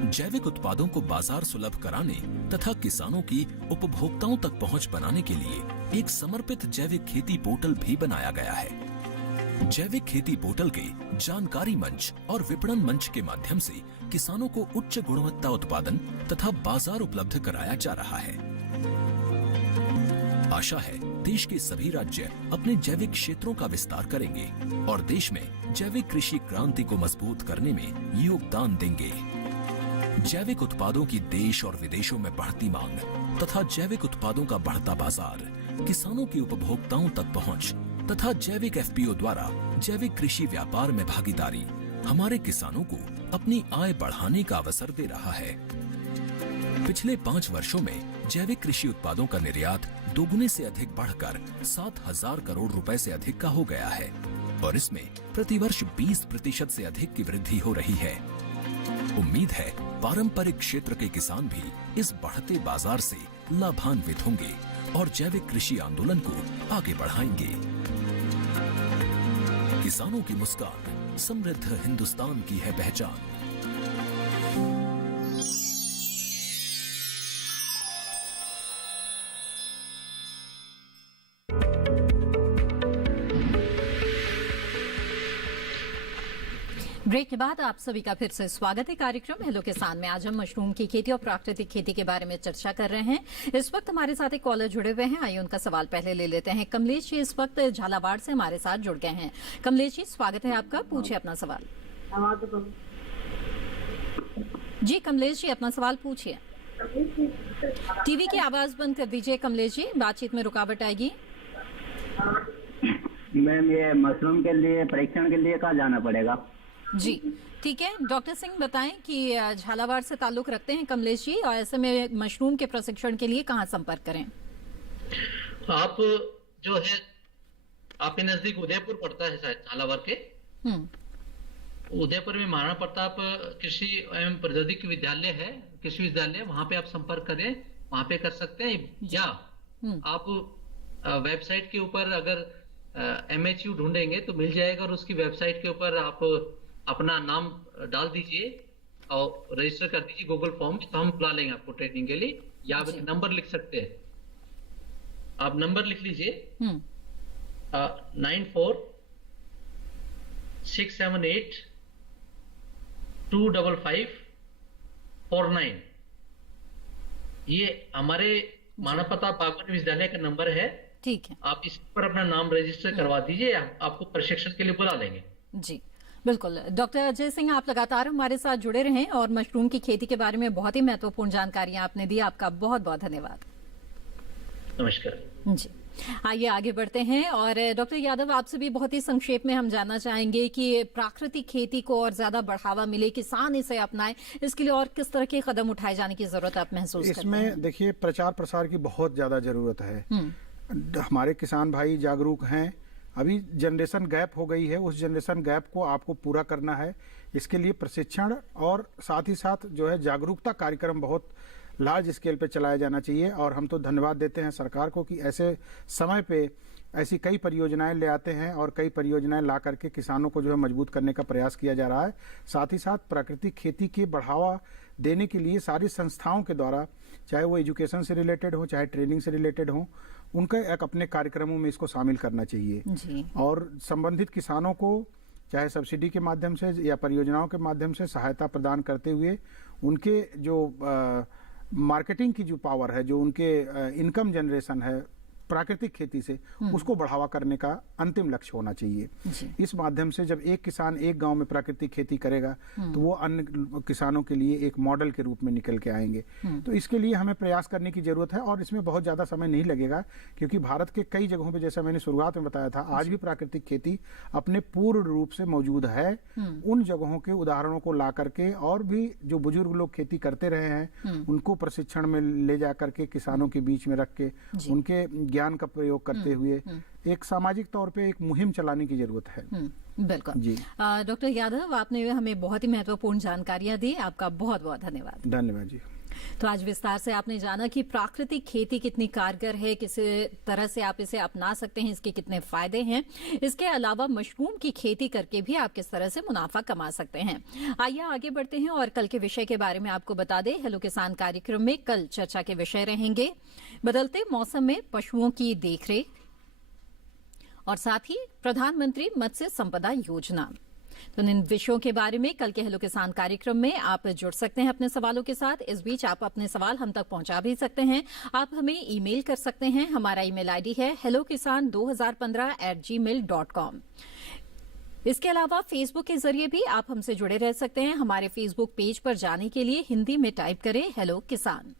जैविक उत्पादों को बाजार सुलभ कराने तथा किसानों की उपभोक्ताओं तक पहुंच बनाने के लिए एक समर्पित जैविक खेती पोर्टल भी बनाया गया है। जैविक खेती पोर्टल के जानकारी मंच और विपणन मंच के माध्यम से किसानों को उच्च गुणवत्ता उत्पादन तथा बाजार उपलब्ध कराया जा रहा है। आशा है देश के सभी राज्य अपने जैविक क्षेत्रों का विस्तार करेंगे और देश में जैविक कृषि क्रांति को मजबूत करने में योगदान देंगे। जैविक उत्पादों की देश और विदेशों में बढ़ती मांग तथा जैविक उत्पादों का बढ़ता बाजार, किसानों की उपभोक्ताओं तक पहुंच तथा जैविक एफपीओ द्वारा जैविक कृषि व्यापार में भागीदारी हमारे किसानों को अपनी आय बढ़ाने का अवसर दे रहा है। पिछले 5 वर्षों में जैविक कृषि उत्पादों का निर्यात दोगुने से अधिक बढ़कर 7,000 करोड़ रुपए से अधिक का हो गया है और इसमें प्रतिवर्ष 20% से अधिक की वृद्धि हो रही है। उम्मीद है पारंपरिक क्षेत्र के किसान भी इस बढ़ते बाजार से लाभान्वित होंगे और जैविक कृषि आंदोलन को आगे बढ़ाएंगे। किसानों की मुस्कान समृद्ध हिंदुस्तान की है पहचान। ब्रेक के बाद आप सभी का फिर से स्वागत है कार्यक्रम हेलो किसान में। आज हम मशरूम की खेती और प्राकृतिक खेती के बारे में चर्चा कर रहे हैं। इस वक्त हमारे साथ एक कॉलर जुड़े हुए हैं, आइए उनका सवाल पहले ले लेते हैं। कमलेश जी इस वक्त झालावाड़ से हमारे साथ जुड़ गए हैं। कमलेश जी स्वागत है आपका, पूछिए अपना सवाल। जी कमलेश जी अपना सवाल पूछिए। टीवी की आवाज बंद कर दीजिए कमलेश जी, बातचीत में रुकावट आएगी। मैम ये मशरूम के लिए परीक्षण के लिए कहाँ जाना पड़ेगा? जी ठीक है, डॉक्टर सिंह बताएं कि झालावाड़ से ताल्लुक रखते हैं कमलेश जी, और ऐसे में मशरूम के प्रशिक्षण के लिए कहाँ संपर्क करें? आप जो है आपके नजदीक उदयपुर पड़ता है शायद, झालावाड़ के उदयपुर में महाराणा प्रताप कृषि एवं प्रौद्योगिकी विद्यालय है, कृषि विद्यालय, वहां पे आप संपर्क करें, वहां पे कर सकते हैं। या आप वेबसाइट के ऊपर अगर MHU ढूंढेंगे तो मिल जाएगा और उसकी वेबसाइट के ऊपर आप अपना नाम डाल दीजिए और रजिस्टर कर दीजिए गूगल फॉर्म में, तो हम बुला लेंगे आपको ट्रेनिंग के लिए। या आप नंबर लिख सकते हैं, आप नंबर लिख लीजिए 9467825549। ये हमारे महाराणा प्रताप बागवानी विद्यालय का नंबर है। ठीक है, आप इस पर अपना नाम रजिस्टर करवा दीजिए, आपको प्रशिक्षण के लिए बुला लेंगे। जी बिल्कुल। डॉक्टर अजय सिंह आप लगातार हमारे साथ जुड़े रहें और मशरूम की खेती के बारे में बहुत ही महत्वपूर्ण जानकारियां आपने दी, आपका बहुत बहुत धन्यवाद। नमस्कार जी। आइए आगे बढ़ते हैं और डॉक्टर यादव आपसे भी बहुत ही संक्षेप में हम जानना चाहेंगे कि प्राकृतिक खेती को और ज्यादा बढ़ावा मिले, किसान इसे अपनाए, इसके लिए और किस तरह के कदम उठाए जाने की जरूरत आप महसूस करते हैं? इसमें देखिए प्रचार प्रसार की बहुत ज्यादा जरूरत है। हमारे किसान भाई जागरूक हैं, अभी जनरेशन गैप हो गई है, उस जनरेशन गैप को आपको पूरा करना है। इसके लिए प्रशिक्षण और साथ ही साथ जो है जागरूकता कार्यक्रम बहुत लार्ज स्केल पे चलाया जाना चाहिए। और हम तो धन्यवाद देते हैं सरकार को कि ऐसे समय पे ऐसी कई परियोजनाएं ले आते हैं और कई परियोजनाएं ला करके किसानों को जो है मजबूत करने का प्रयास किया जा रहा है। साथ ही साथ प्राकृतिक खेती के बढ़ावा देने के लिए सारी संस्थाओं के द्वारा, चाहे वो एजुकेशन से रिलेटेड हो चाहे ट्रेनिंग से रिलेटेड हो, उनके एक अपने कार्यक्रमों में इसको शामिल करना चाहिए जी। और संबंधित किसानों को चाहे सब्सिडी के माध्यम से या परियोजनाओं के माध्यम से सहायता प्रदान करते हुए उनके जो मार्केटिंग की जो पावर है, जो उनके इनकम जनरेशन है प्राकृतिक खेती से, उसको बढ़ावा करने का अंतिम लक्ष्य होना चाहिए। इस माध्यम से जब एक किसान एक गांव में प्राकृतिक खेती करेगा तो वो अन्य किसानों के लिए एक मॉडल के रूप में निकल के आएंगे। तो इसके लिए हमें प्रयास करने की जरूरत है और इसमें बहुत ज्यादा समय नहीं लगेगा, क्योंकि भारत के कई जगहों पे, जैसा मैंने शुरुआत में बताया था, आज भी प्राकृतिक खेती अपने पूर्ण रूप से मौजूद है। उन जगहों के उदाहरणों को ला करके और भी जो बुजुर्ग लोग खेती करते रहे हैं उनको प्रशिक्षण में ले जा करके किसानों के बीच में रख के उनके ज्ञान का प्रयोग करते हुए एक सामाजिक तौर पे एक मुहिम चलाने की जरूरत है। बिल्कुल जी। डॉक्टर यादव आपने हमें बहुत ही महत्वपूर्ण जानकारियां दी, आपका बहुत बहुत धन्यवाद। धन्यवाद जी। तो आज विस्तार से आपने जाना कि प्राकृतिक खेती कितनी कारगर है, किस तरह से आप इसे अपना सकते हैं, इसके कितने फायदे हैं। इसके अलावा मशरूम की खेती करके भी आप किस तरह से मुनाफा कमा सकते हैं। आइए आगे बढ़ते हैं और कल के विषय के बारे में आपको बता दें। हेलो किसान कार्यक्रम में कल चर्चा के विषय रहेंगे बदलते मौसम में पशुओं की देखरेख और साथ ही प्रधानमंत्री मत्स्य संपदा योजना। तो इन विषयों के बारे में कल के हेलो किसान कार्यक्रम में आप जुड़ सकते हैं अपने सवालों के साथ। इस बीच आप अपने सवाल हम तक पहुंचा भी सकते हैं। आप हमें ईमेल कर सकते हैं। हमारा ईमेल आईडी है hellokisan2015@gmail.com। इसके अलावा फेसबुक के जरिए भी आप हमसे जुड़े रह सकते हैं। हमारे फेसबुक पेज पर जाने के लिए हिंदी में टाइप करें हेलो किसान।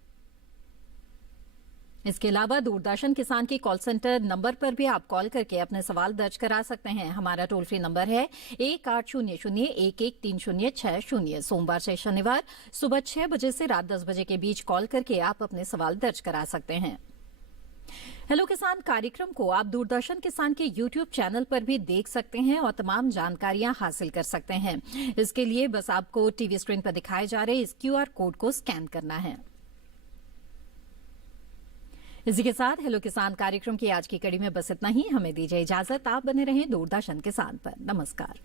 इसके अलावा दूरदर्शन किसान के कॉल सेंटर नंबर पर भी आप कॉल करके अपने सवाल दर्ज करा सकते हैं। हमारा टोल फ्री नंबर है 1800-113060। सोमवार से शनिवार सुबह 6 बजे से रात 10 बजे के बीच कॉल करके आप अपने सवाल दर्ज करा सकते हैं। हेलो किसान कार्यक्रम को आप दूरदर्शन किसान के यूट्यूब चैनल पर भी देख सकते हैं और तमाम जानकारियां हासिल कर सकते हैं। इसके लिए बस आपको टीवी स्क्रीन पर दिखाए जा रहे इस QR कोड को स्कैन करना है। इसी के साथ हेलो किसान कार्यक्रम की आज की कड़ी में बस इतना ही। हमें दीजिए इजाजत। आप बने रहें दूरदर्शन किसान पर। नमस्कार।